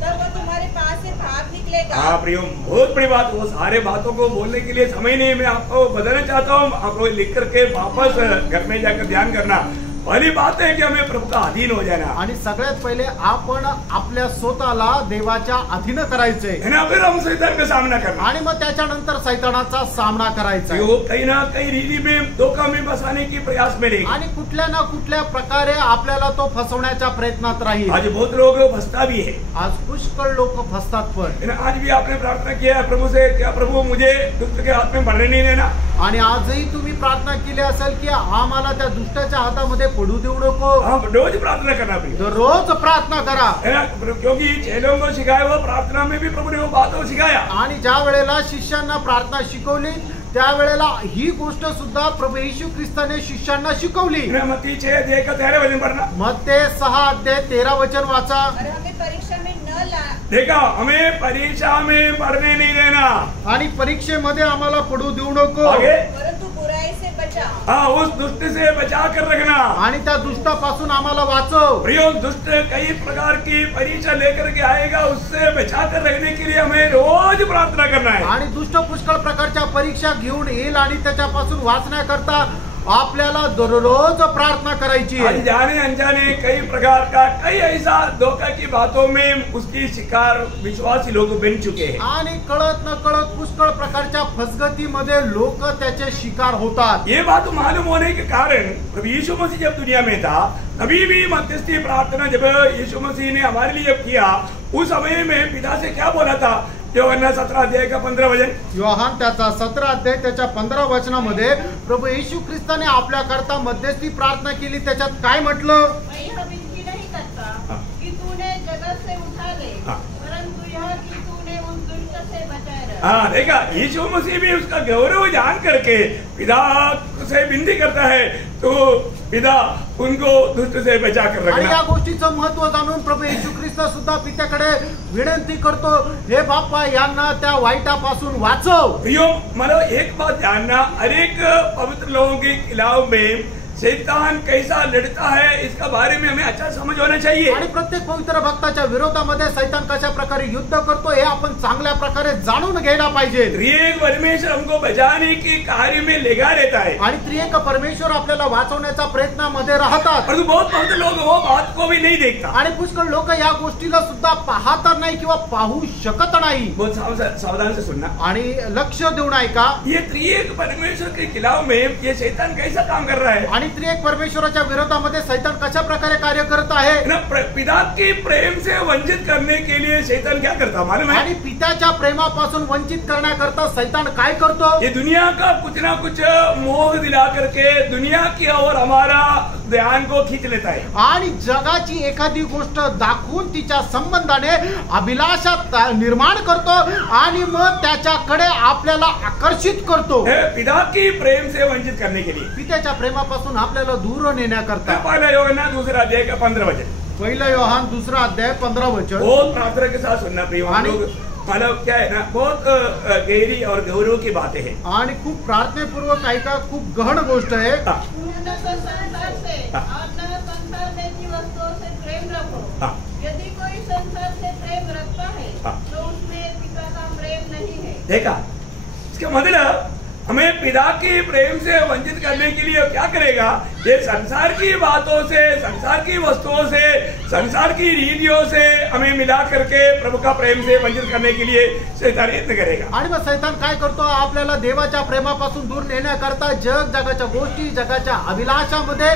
तब वो तुम्हारे पास से भाग निकलेगा. हाँ प्रियो, बहुत बड़ी बात. वो सारे बातों को बोलने के लिए समय नहीं. मैं आपको बताना चाहता हूँ, आपको लिख करके वापस घर में जाकर ध्यान करना. पहली बात है कि हमें प्रभु का अधीन हो जाना. आणि सगळ्यात पहिले आपण आपल्या स्वतःला देवाच्या अधीन करायचे है ना, फिर हम शैतान का सामना करना. आणि मग त्याच्यानंतर सैतानाचा सामना करायचा आहे. वो कहीं ना कहीं रीति में धोखा में बसाने की प्रयास में रहेगा. आणि कुठल्या ना कुठल्या प्रकारे आपल्याला तो फसवण्याच्या प्रयत्नात राहील. आज बहुत लोग फंसता भी है. आज पुष्कळ लोक फसतात पण. है ना, आज भी आपने प्रार्थना किया प्रभु से, क्या प्रभु मुझे दुष्ट के हाथ में मरने नहीं देना. आणि आजही तुम्ही प्रार्थना केली असेल की आम्हाला त्या दुष्टाच्या हातामध्ये पडू देऊ नको. हाँ, रोज प्रार्थना करना प्रिय. दररोज प्रार्थना करा. है ना, क्योंकि चेलों को सिखाया हुआ प्रार्थना में भी प्रभु ने वो बातों को सिखाया. आणि ज्या वेळेला शिष्यांना प्रार्थना शिकवली त्यावेळेला ही गोष्ट सुद्धा प्रभू येशू ख्रिस्ताने शिष्यांना शिकवली. मत्ती 6 अध्याय का 13 वचन पढ़ना. मत्ते 6 अध्याय 13 वचन वाचा. और हमें परीक्षा में न ला. देखा, हमें परीक्षा में पढ़ने नहीं देना. आणि परीक्षेमध्ये आम्हाला पडू देऊ नको. आगे, परंतु बुराई से बचा. हाँ, उस दुष्ट से बचा कर रखना. आणि त्या दुष्टापासून आम्हाला वाचव. प्रियो, दुष्ट कई प्रकार की परीक्षा लेकर के आएगा, उससे बचा कर रखने के लिए हमें रोज प्रार्थना करना है. आणि दुष्ट पुष्कळ प्रकारच्या परीक्षा घेऊन येईल आणि त्याच्यापासून वाचण्याकरता आपल्याला दररोज प्रार्थना करायची आज आहे. जाने अनजाने कई प्रकार का कई ऐसा धोखा की बातों में उसकी शिकार विश्वासी लोग बन चुके हैं. आणि कळत न कळत पुष्कळ प्रकारच्या फसगतीमध्ये लोक त्याचे शिकार होतात. ये बात मालूम होने के कारण प्रभु यीशु मसीह जब दुनिया में था, अभी भी मध्यस्थी प्रार्थना जब यीशु मसीह ने हमारे लिए किया, उस समय में पिता से क्या बोला था? योहन्ना 17 अध्याय का 15 वचन. योहान त्याचा 17 अध्याय त्याच्या 15 वचनामध्ये प्रभू येशू ख्रिस्ताने आपल्या करता मध्यस्थी प्रार्थना केली. त्याच्यात काय म्हटलं? मैं यह विनती नहीं करता हाँ। कि तूने जगत से उठा ले, हाँ। परंतु यह कि तूने उन दुष्ट से बचाए रख. हाँ, देखा, यीशु मसीह भी उसका गौरव जान करके पिता से विनती करता है, तो पिता उनको दुष्ट से बचा कर आणि या रखना. गोष्टीचं महत्व जाणून प्रभू येशू ख्रिस्त सुद्धा पित्याकडे विनंती करतो, हे बाप्पा यांना त्या वाईटापासून वाचव. प्रियो, मतलब एक बात जानना, अनेक पवित्र लोगों के खिलाफ में शैतान कैसा लड़ता है, इसका बारे में हमें अच्छा समझ होना चाहिए. आणि प्रत्येक पवित्र भक्ताच्या विरोधामध्ये सैतान कशा प्रकारे युद्ध करतो हे आपण चांगल्या प्रकारे जाणून घ्यायला पाहिजे. त्रिएक परमेश्वर हमको बचाने के कार्य में लगा रहता है. आणि त्रिएक परमेश्वर आपल्याला वाचवण्याच्या प्रयत्नामध्ये राहतात. परंतु बहुत पवित्र लोग वो बात को भी नहीं देखता. आणि पुष्कळ लोक या गोष्टीला सुद्धा पाहत नाही किंवा पाहू शकत नाही. बहुत सावधान से सुनना. आणि लक्ष देऊन ऐका, ये त्रिएक परमेश्वर के खिलाफ में ये शैतान कैसा काम कर रहा है. आणि त्रिएक परमेश्वराच्या विरोधामध्ये सैतान कशा प्रकारे कार्य करत आहे. ना, पिता के प्रेम से वंचित करने के लिए शैतान क्या करता मालूम है? आणि पित्याच्या प्रेमापासून वंचित करण्याकरता सैतान काय करतो? ये दुनिया का कुछ ना कुछ मोह दिला करके दुनिया की ओर हमारा ध्यान को खींच लेता है. आणि जगाची एखादी गोष्ट दाखवून तिच्या संबंधाने अभिलाषा निर्माण करतो आणि मग त्याच्याकडे आपल्याला आकर्षित करतो. पिता की प्रेम से वंचित करने के लिए. पित्याच्या प्रेमापासून आपल्याला दूर नेण्याकरता. पहला योहन्ना 2 अध्याय का 15 वचन. पहिला योहान 2 अध्याय 15 वचन. बहुत प्रार्थना के साथ सुनना प्रिय. हम आणि- लोग मतलब क्या है ना, बहुत गहरी और गौरव की बातें हैं. आणि खूप प्रार्थनेपूर्वक ऐका, खूप गहन गोष्ट आहे. हाँ, न तो संसार से और न संसार में की वस्तुओं से प्रेम रखो. हाँ, यदि कोई संसार से प्रेम रखता है हाँ। तो उसमें पिता का प्रेम नहीं है. देखा, इसका मतलब हमें पिता के प्रेम से वंचित करने के लिए क्या करेगा? ये संसार की बातों से, संसार की वस्तुओं से, संसार की रीतियों से हमें मिला करके प्रभु का प्रेम से वंचित करने के लिए शैतान यत्न करेगा। आणि मग सैतान काय करतो, आपल्याला देवाच्या प्रेमापासून दूर नेण्याकरता जगाच्या गोष्टी, जगाच्या अभिलाषामध्ये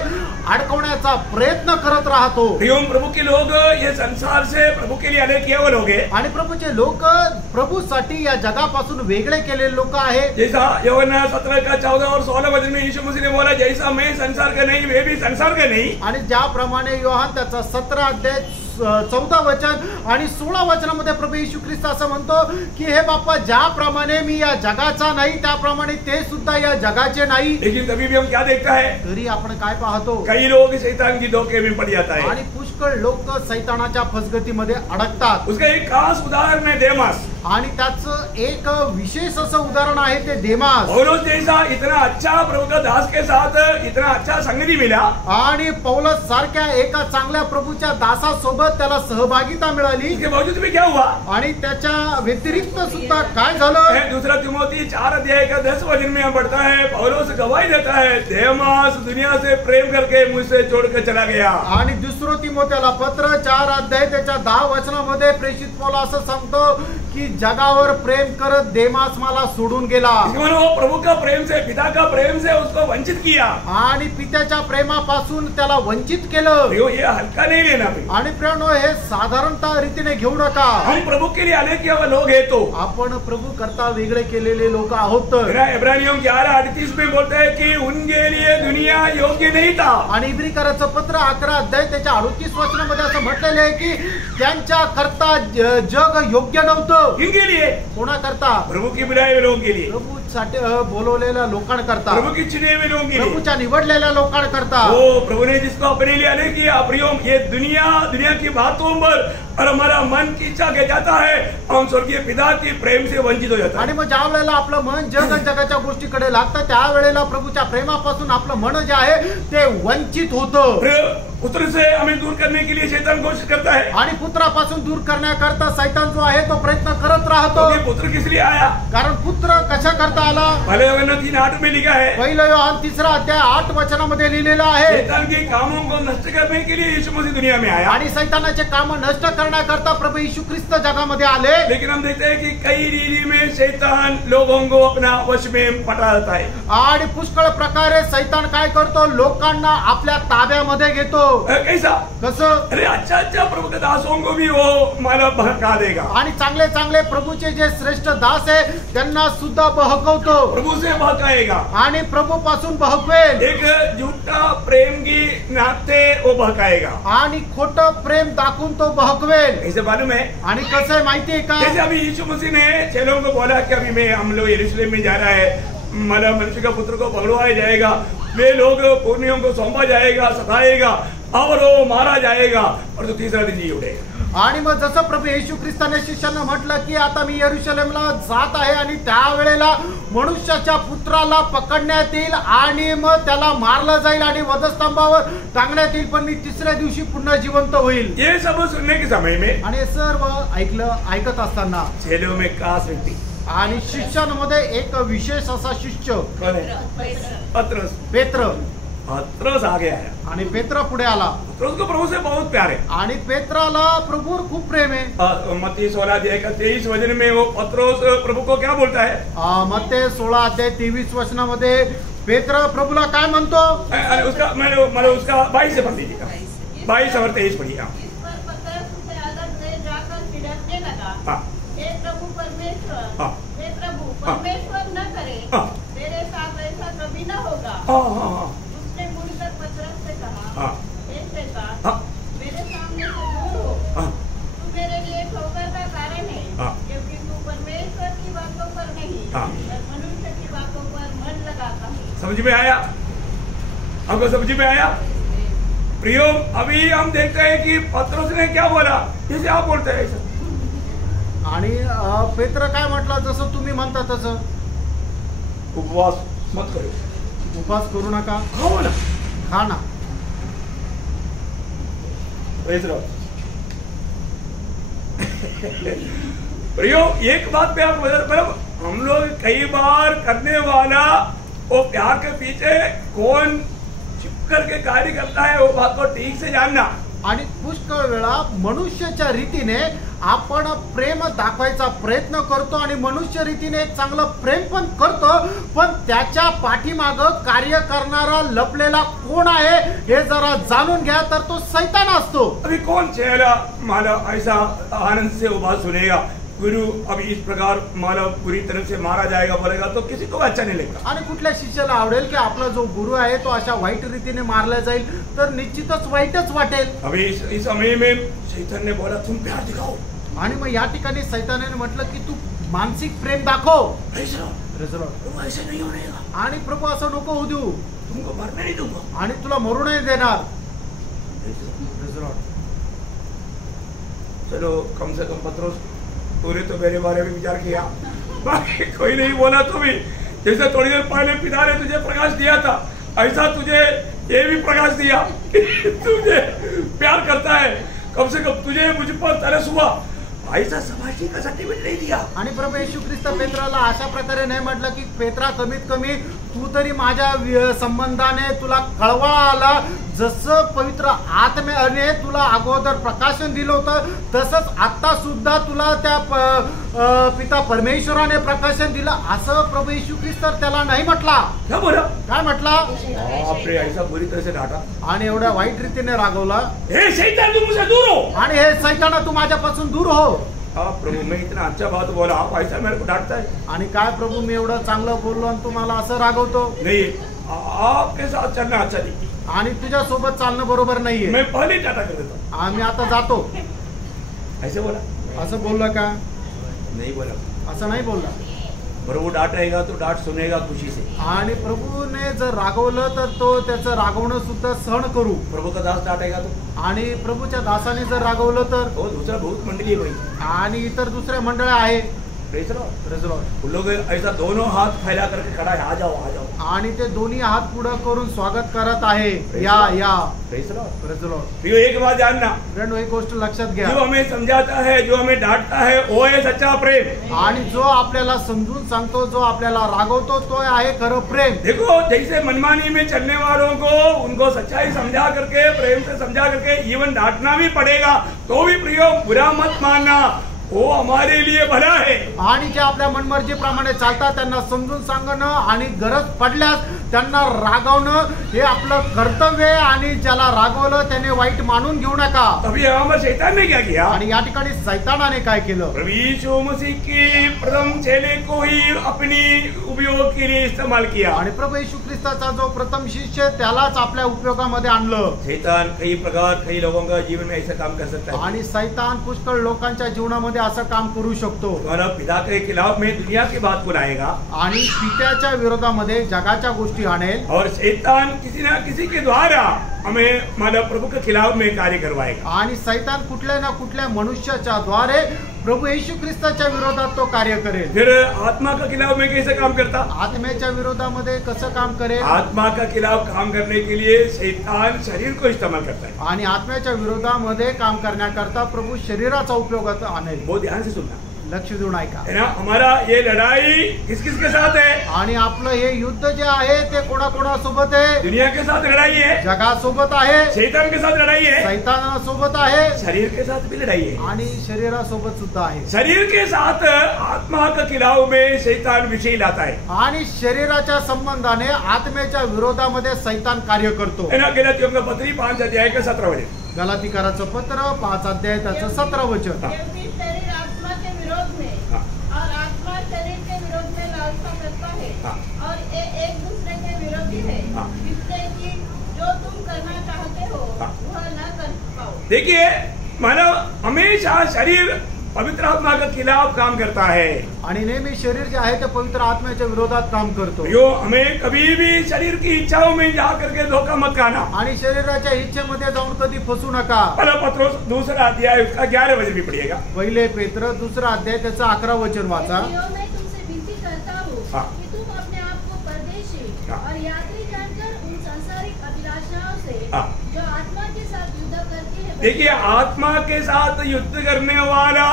अडकवण्याचा प्रयत्न करत राहतो। प्रियम, प्रभु के लोग ये संसार से प्रभु के लिए अलग केवल हो गए, आणि प्रभूचे लोक प्रभूसाठी या जगापासून वेगळे केलेले लोक आहेत। जैसा यूहन्ना 17 का 14 और 16 वचन में यीशु मसीह ने बोला, जैसा मैं संसार का नहीं वे भी संसार का नहीं। आणि ज्याप्रमाणे योहान त्याचा 17 अध्याय 14 वचन आणि 16 वचनामध्ये प्रभू येशू ख्रिस्त असं म्हणतो की हे बाप्पा, ज्याप्रमाणे मी या जगाचा नाही त्याप्रमाणे ते सुद्धा या जगाचे नाही। लेकिन तभी भी हम क्या देखता है, तरी आपण काय पाहतो, कई लोग शैतान की धोखे में पड़ जाता है। आणि पुष्कळ लोक सैतानाच्या फसगतीमध्ये अडकतात। उसका एक खास उदाहरण है देमास। आणि त्याचं एक विशेष असं उदाहरण आहे ते देमास। पौलुस जैसा इतना अच्छा प्रभु का दास के साथ इतना अच्छा संगति मिला, आणि पौलुस सारख्या एका चांगल्या प्रभूच्या दासासोबत त्याला सहभागिता मिळाली। इसके बावजूद भी क्या हुआ, आणि त्याच्या व्यतिरिक्त सुद्धा काय झालं, दूसरा तिमोथी 4 अध्याय का 10 वचन में पढ़ता है, पौलुस गवाही देता है, देमास दुनिया से प्रेम करके मुझसे छोड़कर चला गया। आणि दुसरं तिमोथेला पत्र 4 अध्याय त्याच्या 10 वचनामध्ये प्रेषित पौल असं सांगतो की जगावर प्रेम करत देमास मला सोडून गेला। वो प्रभु का प्रेम से, पिता का प्रेम से उसको वंचित किया, आणि पित्याच्या प्रेमापासून त्याला वंचित केलं। ये हल्का नहीं लेना भाई। आणि प्रियानो, हे साधारणतः रीतीने घेऊ नका। हम प्रभु के लिए अलग किया हुआ लोग है, तो आपण प्रभु करता वेगळे केलेले लोक आहोत। इब्रानियों 11:38 में बोलते हैं कि उनके लिए दुनिया योग्य नहीं था। आणि इब्रिकराचं पत्र 11 अध्याय त्याच्या 38 वचनामध्ये असं म्हटलेलं आहे की त्यांच्या करता जग योग्य नव्हतं। किनके लिए, कोणा करता, प्रभु की बुलाए हुए लोगों के लिए, प्रभूसाठी बोलवलेल्या लोकांकरता, प्रभु की चुने हुए लोगों के लिए, प्रभूच्या निवडलेल्या लोकांकरता। वो प्रभु ने जिसको अपने लिए अलग किया, प्रियोम, ये दुनिया की बातों पर और हमारा मन की इच्छा के जाता है, हम स्वर्गीय पिता के प्रेम से वंचित हो जाता है। आणि मग ज्या वेळेला आपलं मन जगाच्या गोष्टीकडे लागतं त्यावेळेला प्रभूच्या प्रेमापासून आपलं मन जे आहे ते वंचित होतं। पुत्र से हमें दूर करने के लिए शैतान कोशिश करता है, आणि पुत्रापासून दूर करण्याकरता सैतान जो आहे तो प्रयत्न करत राहतो। तो पुत्र किस लिए आया, कारण पुत्र कशा करता आला, पहले यूहन्ना 3:8 में लिखा है, पहिलं योहान 3 अध्याय 8 वचनामध्ये लिहिलेलं आहे, शैतान के कामों को नष्ट करने के लिए यीशु मसीह दुनिया में आया। आणि सैतानाचे काम नष्ट करण्याकरता प्रभू येशू ख्रिस्त जगामध्ये आले। लेकिन हम देखते हैं कि कई रीति में शैतान लोगों को अपना वश में पटा देता है। आणि पुष्कळ प्रकारे सैतान काय करतो, लोकांना आपल्या ताब्यामध्ये घेतो। कैसा, कसं, अरे अच्छा प्रभु के दासों को भी वो माला बहका देगा, आणि चांगले प्रभूचे जे श्रेष्ठ दास आहे त्यांना सुद्धा बहकवतो, प्रभु से बहकाएगा, आणि प्रभू पासून बहकवेल। एक झूठा प्रेम की नाते वो बहकाएगा, आणि खोटं प्रेम दाखवून तो बहकवेल। ऐसे मालूम है, आणि कसं आहे माहितीये का, जैसे अभी यीशु मसीह ने चेलों को बोला कि अभी हम लोग यरूशलेम में जा रहा है, मतलब मनुष्य का पुत्र को पकड़वाया जाएगा, वे लोग पुण्यों को सौंपा जाएगा, सताएगा और वो मारा जाएगा और तो तीसरा दिन जी उठेगा। आणि मग जसं प्रभू येशू ख्रिस्ताने शिष्यांना म्हटलं की आता मी यरूशलेमला जात आहे आणि त्यावेळेला मनुष्याच्या पुत्राला पकडण्यात येईल आणि मग त्याला मारलं जाईल आणि वधस्तंभावर टांगण्यात येईल, पण मी तिसऱ्या दिवशी पुन्हा जिवंत होईल। ये सब सुनने के समय में, आणि सर्व ऐकत असताना चेलों में खास व्यक्ति आणि शिष्यांमध्ये एक विशेष असा शिष्य कौन है, पतरस। पतरस आगे आया, आणि पेत्र पुढे आला। पतरस को प्रभु से बहुत प्यार है, आणि पेत्राला प्रभूवर खूप प्रेम आहे। मत्ती 16 अध्याय का 23 वचन में वो पतरस प्रभु को क्या बोलता है, मत्ती 16 अध्याय 23 वचनामध्ये पेत्र प्रभूला काय म्हणतो, उसका मैंने उसका 22 से पढ़ लीजिएगा, 22 और 23 पढ़िएगा। इस पर पतरस उसे अलग ले जाकर छिड़कने लगा, हे प्रभु परमेश्वर, हे प्रभु परमेश्वर न करे, तेरे साथ ऐसा कभी न होगा। उसने मुड़कर पतरस से कहा, हे शैतान, मेरे सामने से दूर हो, तू मेरे लिए ठोकर का कारण है, क्योंकि तू परमेश्वर की बातों पर नहीं पर मनुष्य की बातों पर मन लगाता है। समझ में आया, हमको समझ में आया। प्रियो, अभी हम देखते हैं कि पतरस ने क्या बोला, जैसे आप बोलते हैं ऐसा। आणि पेत्र काय म्हटलं, जसं तुम्ही म्हणता तसं, उपवास मत करो, उपवास करू नका, खाओ ना, खा ना। प्रियो, एक बात पे आप मतलब हम लोग कई बार करने वाला वो प्यार के पीछे कौन छिप करके कार्य करता है, वो बात को ठीक से जानना। आणि पुष्कळ वेळा मनुष्याच्या रीतीने आपण प्रेम दाखवायचा प्रयत्न करतो आणि मनुष्य रीतीने एक चांगलं प्रेम पण करतो, पण त्याच्या पाठीमाग कार्य करणारा लपलेला कोण आहे हे जरा जाणून घ्या तर तो सैतान असतो. अभी कौन चेहरा माला ऐसा आनंद से वो बात सुनेगा, गुरु अभी इस प्रकार माला पूरी तरह से मारा जाएगा बोलेगा तो किसी को अच्छा नहीं लगता. आणि कुठल्या शिष्याला आवडेल की आपला जो गुरु आहे तो अशा वाईट रीतीने मारला जाईल, तर निश्चितच वाईटच वाटेल. अभी इस समय में शैतान ने बोला तुम प्यार दिखाओ, आणि मग या ठिकाणी सैतानाने म्हटलं की तू मानसिक प्रेम दाखव. वो ऐसे नहीं होने का, आणि प्रभू असं नको होऊ देऊ, तुमको मरने नहीं दूंगा. आणि तुला मरू नाही देणार. चलो कम से कम पत्रोस तूने तो मेरे बारे में विचार किया, बाकी कोई नहीं बोला. तो भी जैसे थोड़ी देर पहले पिता ने तुझे प्रकाश दिया था, ऐसा तुझे ये भी प्रकाश दिया कि तुझे प्यार करता है. कम से कम तुझे मुझ पर तरस हुआ, ऐसा समाजी का सर्टिफिकेट नहीं दिया. आणि प्रभू येशू ख्रिस्त पेत्राला अशा प्रकारे नाही म्हटलं की पेत्रा कमीत कमी तू तरी माझ्या संबंधाने तुला कळवळा आला, जसं पवित्र आत्म्याने तुला अगोदर प्रकाशन दिलं होतं तसंच आता सुद्धा तुला त्या पिता परमेश्वराने प्रकाशन दिलं, असं प्रभू येशू ख्रिस्त त्याला नाही म्हटला. क्या बोला? काय म्हटला? बापरे, ऐसा बुरी तरह से डांटा आणि एवढ्या वाईट रीतीने रागवला. हे शैतान तू मुझसे दूर हो, आणि हे सैताना तू माझ्यापासून दूर हो. प्रभु मैं इतना अच्छा बात बोला, आप ऐसा मेरे को डांटता है. आणि काय प्रभू मी एवढं चांगलं बोललो आणि तुम्हाला असं रागवतो. नहीं, आपके साथ चलना अच्छा नहीं. आणि तुझ्या सोबत चालणं बरोबर नाहीये. मैं पहले टाटा कर देता. आम्ही आता जातो. ऐसे बोला? असं बोललं का? नहीं बोला. असं नाही बोलला. प्रभु डांटेगा तो डांट सुनेगा खुशी से. आणि प्रभूने जर रागवलं तर तो त्याचं रागवणं सुद्धा सहन करू. प्रभु का दास डांटेगा तो, आणि प्रभूच्या दासाने जर रागवलं तर, वो दूसरा बहुत मंडली है भाई, आणि इतर दुसऱ्या मंडळ आहे. उन लोग ऐसा दोनों हाथ फैला करके खड़ा है, आ जाओ आ जाओ, आणि ते दोन्ही हात पुढे करून स्वागत करत आहे, या या. प्रियो एक बात जानना, फ्रेंड एक गोष्ट लक्षात घ्या, जो हमें समझाता है, जो हमें डांटता है, वो है सच्चा प्रेम. आणि जो आपल्याला समजून सांगतो, जो आपल्याला रागवतो, तो आहे खरं प्रेम. देखो जैसे मनमानी में चलने वालों को उनको सच्चाई समझा करके, प्रेम से समझा करके इवन डांटना भी पड़ेगा, तो भी प्रियो बुरा मत मानना, वो हमारे लिए भला है. आणि जे आपल्या मनमर्जीप्रमाणे चालतात त्यांना समजून सांगणं आणि गरज पडल्यास त्यांना रागवणं हे आपलं कर्तव्य आहे. आणि ज्याला रागवलं त्याने वाईट मानून घेऊ नका. अभी हमारे शैतान ने क्या किया? आणि या ठिकाणी सैतानाने काय केलं? प्रभु यीशु मसीह के प्रथम चेले को ही अपनी उपयोग के लिए इस्तेमाल किया. आणि प्रभू येशू ख्रिस्ताचा जो प्रथम शिष्य त्यालाच आपल्या उपयोगामध्ये आणलं. शैतान कई प्रकार कई लोगों का जीवन में ऐसा काम कर सकता है. आणि सैतान पुष्कळ लोकांच्या जीवनामध्ये असं काम करू शकतो. तुम्हारा पिता के खिलाफ में दुनिया की बात को लाएगा आणि पित्याच्या विरोधामध्ये जगाच्या गोष्टी आणेल. और शैतान किसी ना किसी के द्वारा हमें मानव प्रभु के खिलाफ में कार्य करवाएगा. आणि सैतान कुठल्या ना कुठल्या मनुष्याच्या द्वारे प्रभु येशू ख्रिस्ताच्या विरोधात तो कार्य करेल. फिर आत्मा का खिलाफ में कैसे काम करता? आत्म्याच्या विरोधामध्ये कसं काम करेल? आत्मा का खिलाफ काम करने के लिए शैतान शरीर को इस्तेमाल करता है. आणि आत्म्याच्या विरोधामध्ये काम करण्याकरता प्रभू शरीराचा उपयोग आणेल. बहुत ध्यान से सुनना, लक्ष देऊन ऐका. है ना. हमारा ये लड़ाई किस किस के साथ है? आणि आपलं हे युद्ध जे आहे ते कोणाकोणासोबत आहे? दुनिया के साथ लड़ाई है, जगासोबत आहे, शैतान के साथ लड़ाई है, सैतानासोबत आहे, शरीर के साथ भी लड़ाई है. आणि शरीरासोबत सुद्धा आहे. शरीर के साथ आत्मा का खिलाफ में शैतान विषय लाता है. आणि शरीराच्या संबंधाने आत्म्याच्या विरोधामध्ये सैतान कार्य करतो. है ना. गलातियों का पत्री 5 अध्याय का 17 वचन. गलातीकाराचं पत्र 5 अध्याय त्याचं 17 वचन. क्योंकि शरीर आत्मा के विरोध में और आत्मा शरीर के विरोध में लालसा करता है और ये एक दूसरे के विरोधी है, इससे कि जो तुम करना चाहते हो वह न कर पाओ. देखिए मानव हमेशा शरीर पवित्र आत्मा के खिलाफ काम करता है. आणि नेहमी शरीर जे आहे ते पवित्र आत्म्याच्या विरोधात काम करतो. यो हमें कभी भी शरीर की इच्छाओं में जा करके धोखा मत खाना. आणि शरीराच्या इच्छेमध्ये जाऊन कधी फसू नका. पहला पत्रोस 2 अध्याय उसका 11 वचन भी पढ़िएगा. पहिले पेत्र 2 अध्याय त्याचं 11 वचन वाचा. मैं तुमसे विनती करता हूँ कि तुम अपने आप को परदेशी और यात्री जानकर उन सांसारिक अभिलाषाओं से जो आत्मा के साथ युद्ध करती है. देखिए आत्मा के साथ युद्ध करने वाला,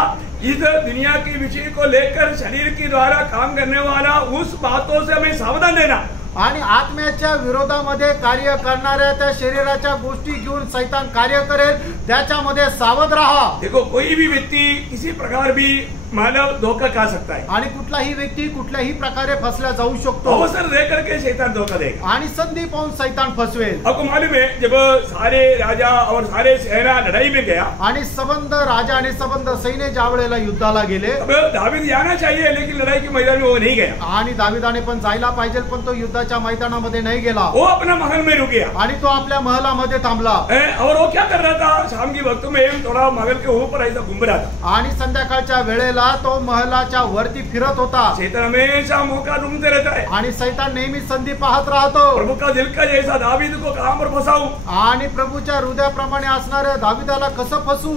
इस दुनिया के विषय को लेकर शरीर के द्वारा काम करने वाला, उस बातों से हमें सावधान रहना. आणि आत्म्याच्या विरोधामध्ये कार्य करणाऱ्या त्या शरीराच्या गोष्टी घेऊन सैतान कार्य करेल, त्याच्यामध्ये सावध राहा. देखो कोई भी व्यक्ति किसी प्रकार भी मानव धोखा खा सकता है आणि कुठलाही व्यक्ती कुठल्याही प्रकारे फसल्या जाऊ शकतो अवसर दे करके शैतान धोखा देगा. आणि संधी पाहून सैतान फसवेल. आपको मालूम है जब सारे राजा और सारे सेना लड़ाई में गया, आणि सबंध राजा आणि सबंध सैन्य ज्या वेळेला युद्धाला गेले, अब दावीद जाना चाहिए लेकिन लड़ाई के मैदान में वो नहीं गया. आणि दाविदाने पण जायला पाहिजे, पण तो युद्धाच्या मैदानामध्ये नाही गेला. वो अपना महल में रुक गया आणि तो आपल्या महलामध्ये थांबला. और वो क्या कर रहा था, शाम की वक्त में थोड़ा महल के ऊपर ऐसा घूम रहा था. आणि संध्याकाळच्या वेळेला तो महलाच्या वरती फिरत होता. शैतान हमेशा मौका ढूंढते रहता है. आणि सैतान नेहमी संधी पाहत राहतो. प्रभु का दिल का जैसा दावीद को कहां पर फंसाऊं, आणि प्रभूच्या हृदयाप्रमाणे असणाऱ्या दाविदाला कसं फसू.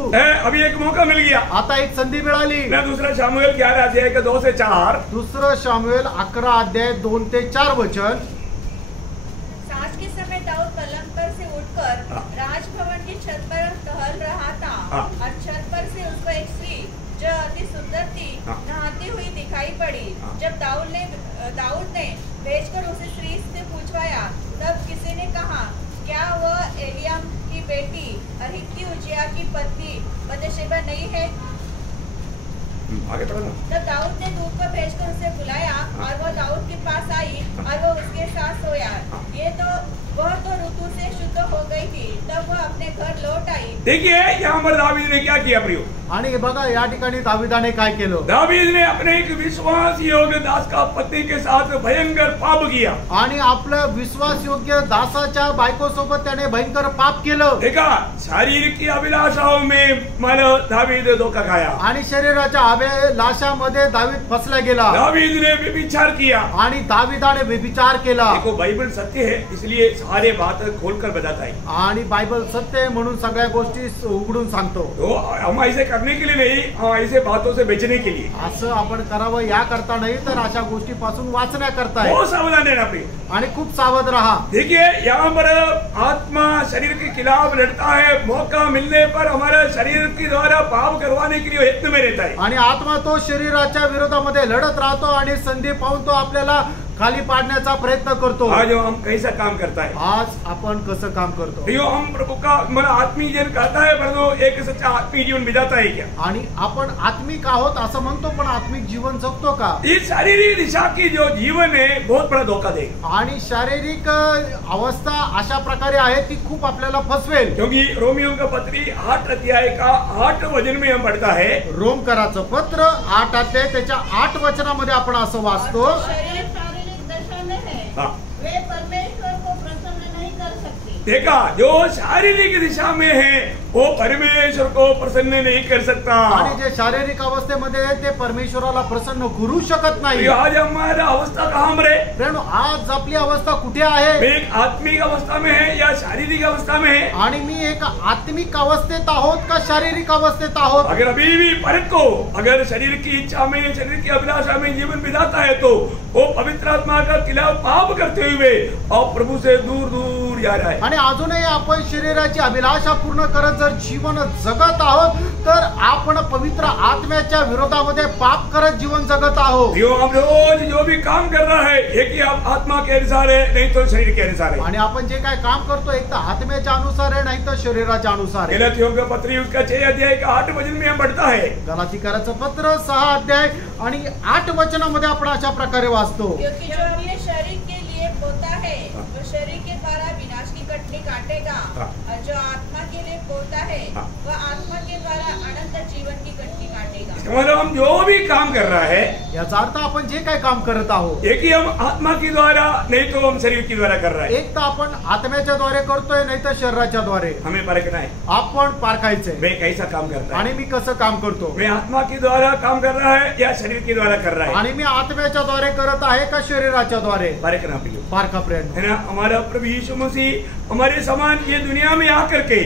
अभी एक मौका मिल गया. आता एक संधी मिळाली. दूसरा शामुएल 11 अध्याय के 2 से 4. दुसरं शामुएल 11 अध्याय 2 ते 4 वचन. सांझ के समय दाऊद पलंग पर से उठकर राजभवन की छत पर टहल रहा था और छत पर से उसको एक स्त्री जो अति सुंदर थी नहाती हुई दिखाई पड़ी. जब दाऊद ने भेजकर उसे स्त्री से पूछवाया, तब किसी ने कहा, क्या वह एलियाम की बेटी अहित्ती उजिया की पत्नी बतशेबा नहीं है? आगे पढ़ो. तब दाऊद ने दूत को भेजकर उसे बुलाया और वह दाऊद के पास आई और वह उसके साथ सोया. वह तो ऋतु से शुद्ध हो गई थी. तब वह अपने घर लौट आई. देखिए यहाँ पर दावीद ने क्या किया प्रियो. आणि बघा या ठिकाणी दाविदाने काय केलं. दावीद ने अपने एक विश्वास योग्य दास का पत्नी के साथ भयंकर पाप किया. आणि आपल्या विश्वास योग्य दासाच्या बायको सोबत त्याने भयंकर पाप केलं. देखा शारीरिक की अभिलाषाओं में मानो दावीद धोखा खाया. आणि शरीराच्या अभिलाषामध्ये दावीद फसला गेला. दावीद ने व्यभिचार किया. आणि दाविदाने व्यभिचार केला. देखो बाइबल सत्य है इसलिए सारे बात खोलकर बताता है. आणि बायबल सत्य आहे म्हणून सगळ्या गोष्टी उघडून सांगतो. तो हम ऐसे करने के लिए नहीं, हम ऐसे बातों से बचने के लिए. असं आपण करावं या करता नाही तर अशा गोष्टीपासून वाचण्या करता है. बहुत सावधान रहना प्रिय. आणि खूप सावध रहा. देखिए यहाँ पर आत्मा शरीर के खिलाफ लड़ता है. मौका मिलने पर हमारा शरीर के द्वारा पाप करवाने के लिए यत्न में रहता है. आणि आत्मा तो शरीराच्या विरोधामध्ये लढत राहतो आणि संधी पाहून तो आपल्याला खाली पाडण्याचा प्रयत्न करतो. आज हम कैसा काम करता है, आज आपण कसं काम करतो. प्रियो हम प्रभु का मन आत्मीय जीवन कहता है परंतु एक सच्चा आत्मीय जीवन बिताता है क्या. आणि आपण आत्मिक आहोत असं म्हणतो पण आत्मिक जीवन जगतो का. इस शारीरिक दिशा की जो जीवन है बहुत बड़ा धोखा देगा. आणि शारीरिक अवस्था अशा प्रकारे आहे ती खूप आपल्याला फसवेल. क्योंकि रोमियो का पत्री 8 अध्याय का 8 वचन में हम पढ़ता है. रोमकराचं पत्र 8 अध्याय त्याच्या 8 वचनामध्ये आपण असं वाचतो. शरीर शारीरिक दशा में है, हाँ. वे परमेश्वर को प्रसन्न नहीं कर सकते. देखा जो शारीरिक दिशा में है वो परमेश्वर को प्रसन्न नहीं कर सकता. आणि जे शारीरिक अवस्थेमध्ये आहे ते परमेश्वराला प्रसन्न करू शकत नाही. आज हमारा अवस्था कहाँ पर है. प्रेरणो आज आपली अवस्था कुठे आहे. मैं एक आत्मिक अवस्था में है या शारीरिक अवस्था में है. आणि मी एक आत्मिक अवस्थेत आहोत का शारीरिक अवस्थेत आहोत. अगर अभी भी परख को अगर शरीर की इच्छा में शरीर की अभिलाषा में जीवन बिताता है तो वो पवित्र आत्मा का खिलाफ पाप करते हुए और प्रभु से दूर दूर जा रहा है. आणि अजूनही आपण शरीराची अभिलाषा पूर्ण करत जर जीवन जगत आहोत तर आपण पवित्र आत्म्याच्या विरोधामध्ये पाप करत जीवन जगत आहोत. हम रोज जो भी काम कर रहा है एक ही आत्मा के अनुसार है नहीं तो शरीर के अनुसार है. आणि आपण जे काय काम करतो एक तर आत्म्याच्या अनुसार आहे नाही तर शरीराच्या अनुसार आहे. गलातियों का पत्री उसका 6 अध्याय का 8 वचन में हम पढ़ता है. गलातिकराचं पत्र 6 अध्याय आणि 8 वचनामध्ये आपण अशा प्रकारे वाचतो. क्योंकि जो अपने शरीर के लिए बोता है वो शरीर के द्वारा विनाश की कटनी काटेगा और जो आत्मा के लिए बोता है वह आत्मा के द्वारा अनंत जीवन की कटनी काटेगा. मतलब हम जो भी काम कर रहा है याचा अर्थ आपण जे काय काम करत आहोत एक ही हम आत्मा के द्वारा नहीं तो हम शरीर के द्वारा कर रहा है. एक तर आपण आत्म्याच्या द्वारे करतोय नाही तर शरीराच्या द्वारे. हमें परखना है आपण पारखायचंय मैं कैसा काम करता है. आणि मी कसं काम करतो. मैं आत्मा के द्वारा काम कर रहा है या शरीर के द्वारा कर रहा है. आणि मी आत्म्याच्या द्वारे करत आहे का शरीराच्या द्वारे. परखना प्रियो पारखा प्रयत्न है ना. हमारा प्रभु यीशु मसीह हमारे समान ये दुनिया में आकर के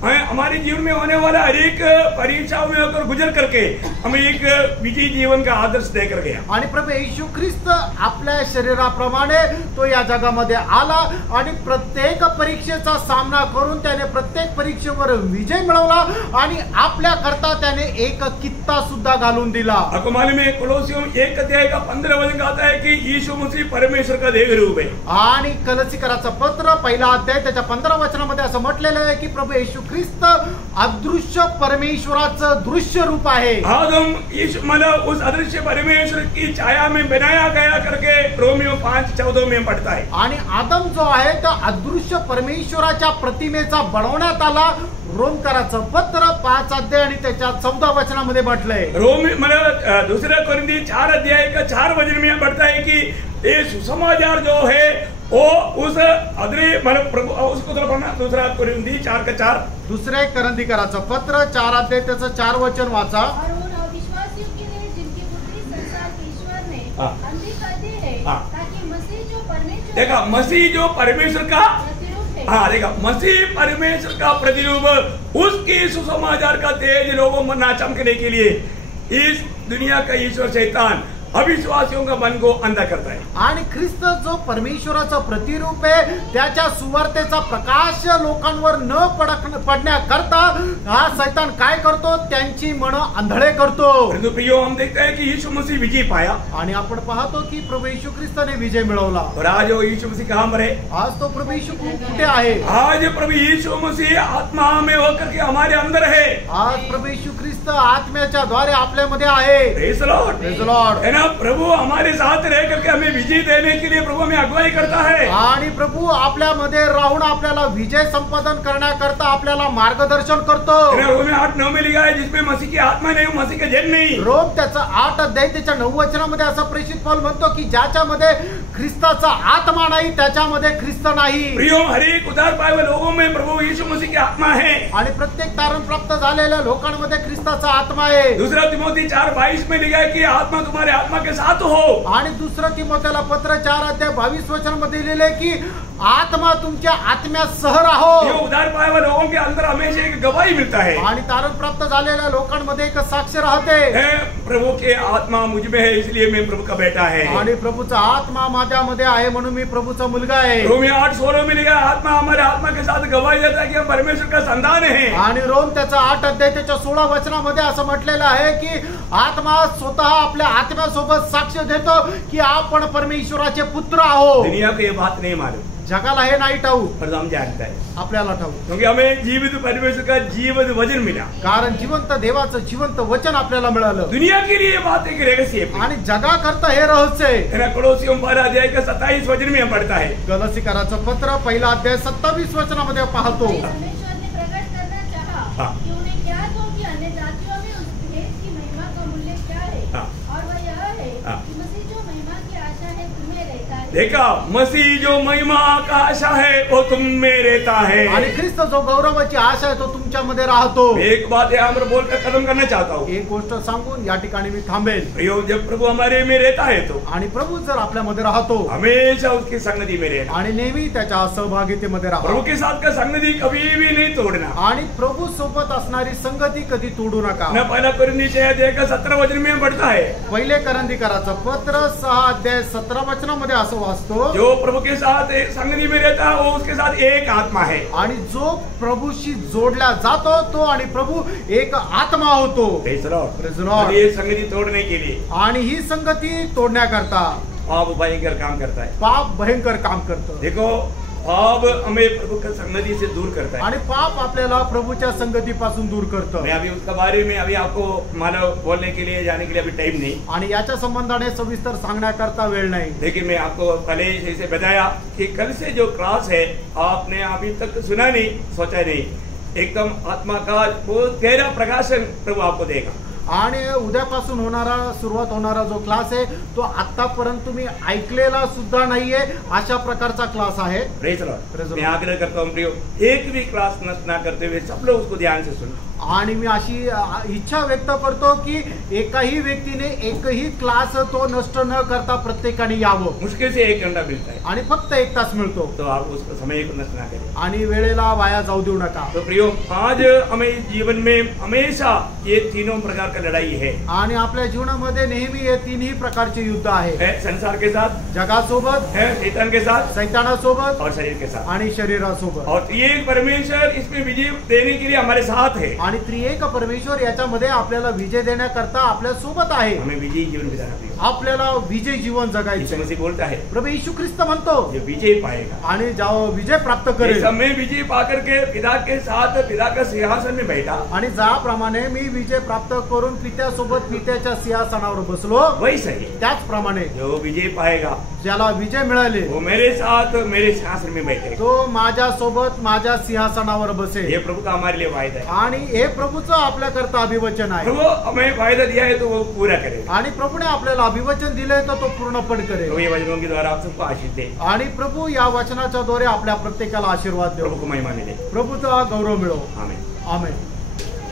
हमारे जीवन में होने वाला हर एक परीक्षाओं में होकर गुजर करके हमें एक विजयी जीवन का आदर्श देकर गया। आणि प्रभू येशू ख्रिस्त आपल्या शरीराप्रमाणे तो या जगामध्ये आला आणि प्रत्येक परीक्षेचा सामना करून त्याने प्रत्येक परीक्षेवर विजय मिळवला आणि आपल्या करता त्याने एक कित्ता सुद्धा घालून दिला। आपको मालूम है कोलोसियों 1 अध्याय का 15 वचन कहता है कि यीशु मसीह परमेश्वर का देह रूप है। आणि कलसीकराचं पत्र पहिला अध्याय त्याच्या 15 वचनामध्ये असं म्हटलेलं आहे की प्रभू येशू ख्रिस्त अदृश्य परमेश्वराचं दृश्य रूप आहे। आदम यीशु मतलब उस अदृश्य परमेश्वर की छाया में बनाया गया करके रोमियो 5:14 में पढ़ता है। आणि आदम जो आहे तो अदृश्य परमेश्वराच्या प्रतिमेचा बनवण्यात आला। रोमकराचं पत्र 5 अध्याय आणि त्याच्या 14 वचनामध्ये म्हटलंय। रोमी मतलब दूसरा कोरिन्थी 4 अध्याय का 4 वचन में पढ़ता है कि ये सुसमाचार जो है वो उस अदृश्य मतलब प्रभु उसको तो पढ़ना। दूसरा कोरिन्थी 4 का 4 दुसरे करंदीकराचं पत्र 4 अध्याय त्याचं 4 वचन वाचा। और उन अविश्वासियों के लिए जिनकी बुद्धि संसार के ईश्वर ने अंधी कर दी है, ताकि मसीह जो परमेश्वर देखा मसीह जो परमेश्वर का प्रतिरूप है, हाँ देखा मसीह परमेश्वर का प्रतिरूप उसकी सुसमाचार का तेज लोगों में ना चमकने के लिए इस दुनिया का ईश्वर शैतान अविश्वासियों का मन को अंधा करता है। आणि ख्रिस्त जो परमेश्वराचं प्रतिरूप आहे त्याच्या सुवार्तेचा प्रकाश लोकांवर न पडण्याकरता हा शैतान काय करतो, त्यांची मन आंधळे करतो। परंतु प्रियो हम देखते हैं कि यीशु मसीह विजय पाया आणि आपण पाहतो की प्रभू येशू ख्रिस्ताने विजय मिळवला। और आज वो यीशु मसीह कहाँ पर है? आज तो प्रभू येशू कुठे आहे? आज प्रभु यीशु मसीह आत्मा में होकर के हमारे अंदर है। आज प्रभू येशू ख्रिस्त आत्म्याच्या द्वारे आपल्यामध्ये आहे। Praise the Lord, praise the Lord. है ना, प्रभु हमारे साथ रह करके हमें विजय देने के लिए प्रभु हमें अगुवाई करता है। आणि प्रभू आपल्यामध्ये राहून आपल्याला विजय संपादन करण्याकरता आपल्याला मार्गदर्शन करतो। रोमी 8:9 में लिखा है जिसमें मसीह की आत्मा नहीं मसीह के जन नहीं। रोम त्याचं 8 अध्याय त्याच्या 9 वचनामध्ये असं प्रेषित पौल म्हणतो की ज्याच्यामध्ये ख्रिस्ताचा आत्मा नाही त्याच्यामध्ये ख्रिस्त नाही। प्रियो हर एक उद्धार पाए हुए लोगों में प्रभु यीशु मसीह की आत्मा है आणि प्रत्येक तारण प्राप्त झालेल्या लोकांमध्ये ख्रिस्ताचा आत्मा आहे। दूसरा तिमोथी 4:22 में लिखा है कि आत्मा तुम्हारे आत्मा के साथ हो। आणि दुसरं तिमोथेला पत्र 4 अध्याय 22 वचनामध्ये लिहिले की आत्मा तुमच्या आत्म्यात सह राहो। ये उद्धार पाए हुए लोगों के अंदर हमेशा एक गवाही मिलता है आणि तारण प्राप्त झालेल्या लोकांमध्ये एक साक्ष राहते। प्रभु के आत्मा मुझ में है इसलिए मैं प्रभु का बेटा है। आणि प्रभूचा आत्मा माझ्यामध्ये आहे म्हणून मी प्रभूचा मुलगा आहे। रोमी 8:16 में लिखा आत्मा हमारे आत्मा के साथ गवाही देता है कि हम परमेश्वर का संतान है। आणि रोम त्याचा 8 अध्याय त्याच्या 16 वचनामध्ये असं म्हटलेलं आहे की आत्मा स्वतः आपल्या आत्म्यासोबत साक्ष देतो की आपण परमेश्वराचे पुत्र आहोत। दुनिया को ये बात नहीं मालूम, जगाला हे नाही ठाऊक, पर हम जानता है आपल्याला ठाऊक, क्योंकि हमें जीवित परमेश्वर का जीवित वचन मिला। कारण जिवंत देवाचं जिवंत वचन आपल्याला मिळालं। दुनिया के लिए बात एक रहस्य है आणि जगाकरता हे रहस्य आहे। कोलोसियों 12 अध्याय का 27 वचन में पढ़ता है। कलसीकराचं पत्र पहिला अध्याय 27 वचनामध्ये पाहतो। परमेश्वर ने प्रकट करना चाहा कि उन्हें क्या दो कि अन्य जातियों में उस भेद की महिमा का मूल्य क्या है, और वह यह है कि मसीह जो महिमा की आशा है तुम्हें रहता है। देखा, मसीह जो महिमा का आशा है वो तुम में रहता है। आणि ख्रिस्त जो गौरवाची आशा आहे तो तुमच्यामध्ये राहतो। एक बात यहाँ पर बोलकर खत्म करना चाहता हूँ। एक गोष्ट सांगून या ठिकाणी मी थांबेल। प्रियो, जब प्रभु हमारे में रहता है तो आणि प्रभू जर आपल्यामध्ये राहतो हमेशा उसकी संगति में रहना आणि नेहमी त्याच्या सहभागितेमध्ये प्रभु राहा। के साथ का संगति कभी भी नहीं तोड़ना। आणि प्रभू सोबत असणारी संगती कधी तोडू नका। न पहला कोरिन्थी 6 अध्याय का 17 वचन में पढ़ता है। पहिले करंदीकराचं पत्र 6 अध्याय 17 वचनामध्ये असं वाचतो, जो प्रभु के साथ संगति में रहता है वो उसके साथ एक आत्मा है। आणि जो प्रभूशी जोडला जातो तो आणि प्रभू एक आत्मा होतो। Praise the Lord. Praise the Lord. ये संगति तोड़ने के लिए आणि ही संगती तोडण्याकरता पाप भयंकर काम करता है। पाप भयंकर काम करतं। देखो, पाप हमें प्रभु का संगति से दूर करता है आणि पाप आपल्याला प्रभूच्या संगतीपासून दूर करतं। मैं अभी उसका बारे में अभी आपको मानो बोलने के लिए जाने के लिए अभी टाइम नहीं, आणि याच्या संबंधाने सविस्तर सांगण्याकरता वेळ नाही। लेकिन मैं आपको पहले से बताया कि कल से जो क्लास है आपने अभी तक सुना नहीं, सोचा नहीं, एकदम आत्मा का बहुत गहरा प्रकाशन प्रभु आपको देगा। आणि उद्यापासून सुरुवात होणारा जो क्लास आहे तो आतापर्यंत तुम्ही ऐकलेला सुद्धा नाहीये अशा प्रकारचा क्लास आहे। Praise the Lord. मैं आग्रह करता हूँ प्रियो, एक भी क्लास नष्ट ना करते हुए सब लोग उसको ध्यान से सुनो। आणि मी अशी इच्छा व्यक्त करतो की एकाही व्यक्तीने एकही क्लास तो नष्ट न करता प्रत्येकाने यावं. मुश्किल से 1 घंटा मिलता है, आणि फक्त 1 तास मिळतो, तो आप उसको समय को नष्ट ना करें. आणि वेळेला वाया जाऊ देऊ नका. तो प्रियो, आज हमें जीवन में हमेशा ये तीनों प्रकार का लड़ाई है. आणि आपल्या जीवनामध्ये नेहमी हे तीनही प्रकारचे युद्ध आहे. संसार के साथ, जगासोबत, शैतान के साथ, सैतानासोबत और शरीर के साथ, आणि शरीरासोबत. और ये परमेश्वर इसमें विजय देने के लिए हमारे साथ है. आणि त्रिएक परमेश्वर याच्यामध्ये आपल्याला विजय देण्याकरता आपल्या सोबत आहे. हमें विजयी जीवन बिताना है. आपल्याला विजय जीवन जगायचं. यीशु मसीह बोलता है, प्रभू येशू ख्रिस्त म्हणतो, जो विजय पाएगा, आणि जो विजय प्राप्त करेल, समय विजय पाकर के पिता के साथ पिता का सिंहासन में बैठा, आणि ज्याप्रमाणे मी विजय प्राप्त करून पित्यासोबत पित्याच्या सिंहासनावर बसलो, वैसे ही त्याचप्रमाणे जो विजय पाएगा, ज्याला विजय मिळाले, वो मेरे साथ मेरे सिंहासन में बैठेगा. तो माझ्या सोबत माझ्या सिंहासनावर बसेल. ये प्रभु का हमारे लिए वायदा है. आणि हे प्रभूचं आपल्या करता अभिवचन आहे. प्रभु हमें वायदा दिया है तो वो पूरा करेगा. आणि प्रभूने आपल्याला अभिवचन दिले तर तो पूर्ण पण करेल. तो ये वचनों के द्वारा आप सबको आशीष दे. आणि प्रभू या वचनाच्या द्वारे आपल्या प्रत्येकाला आशीर्वाद देव. प्रभु को महिमा मिले. प्रभूचा गौरव मिळो. आमेन. आमेन.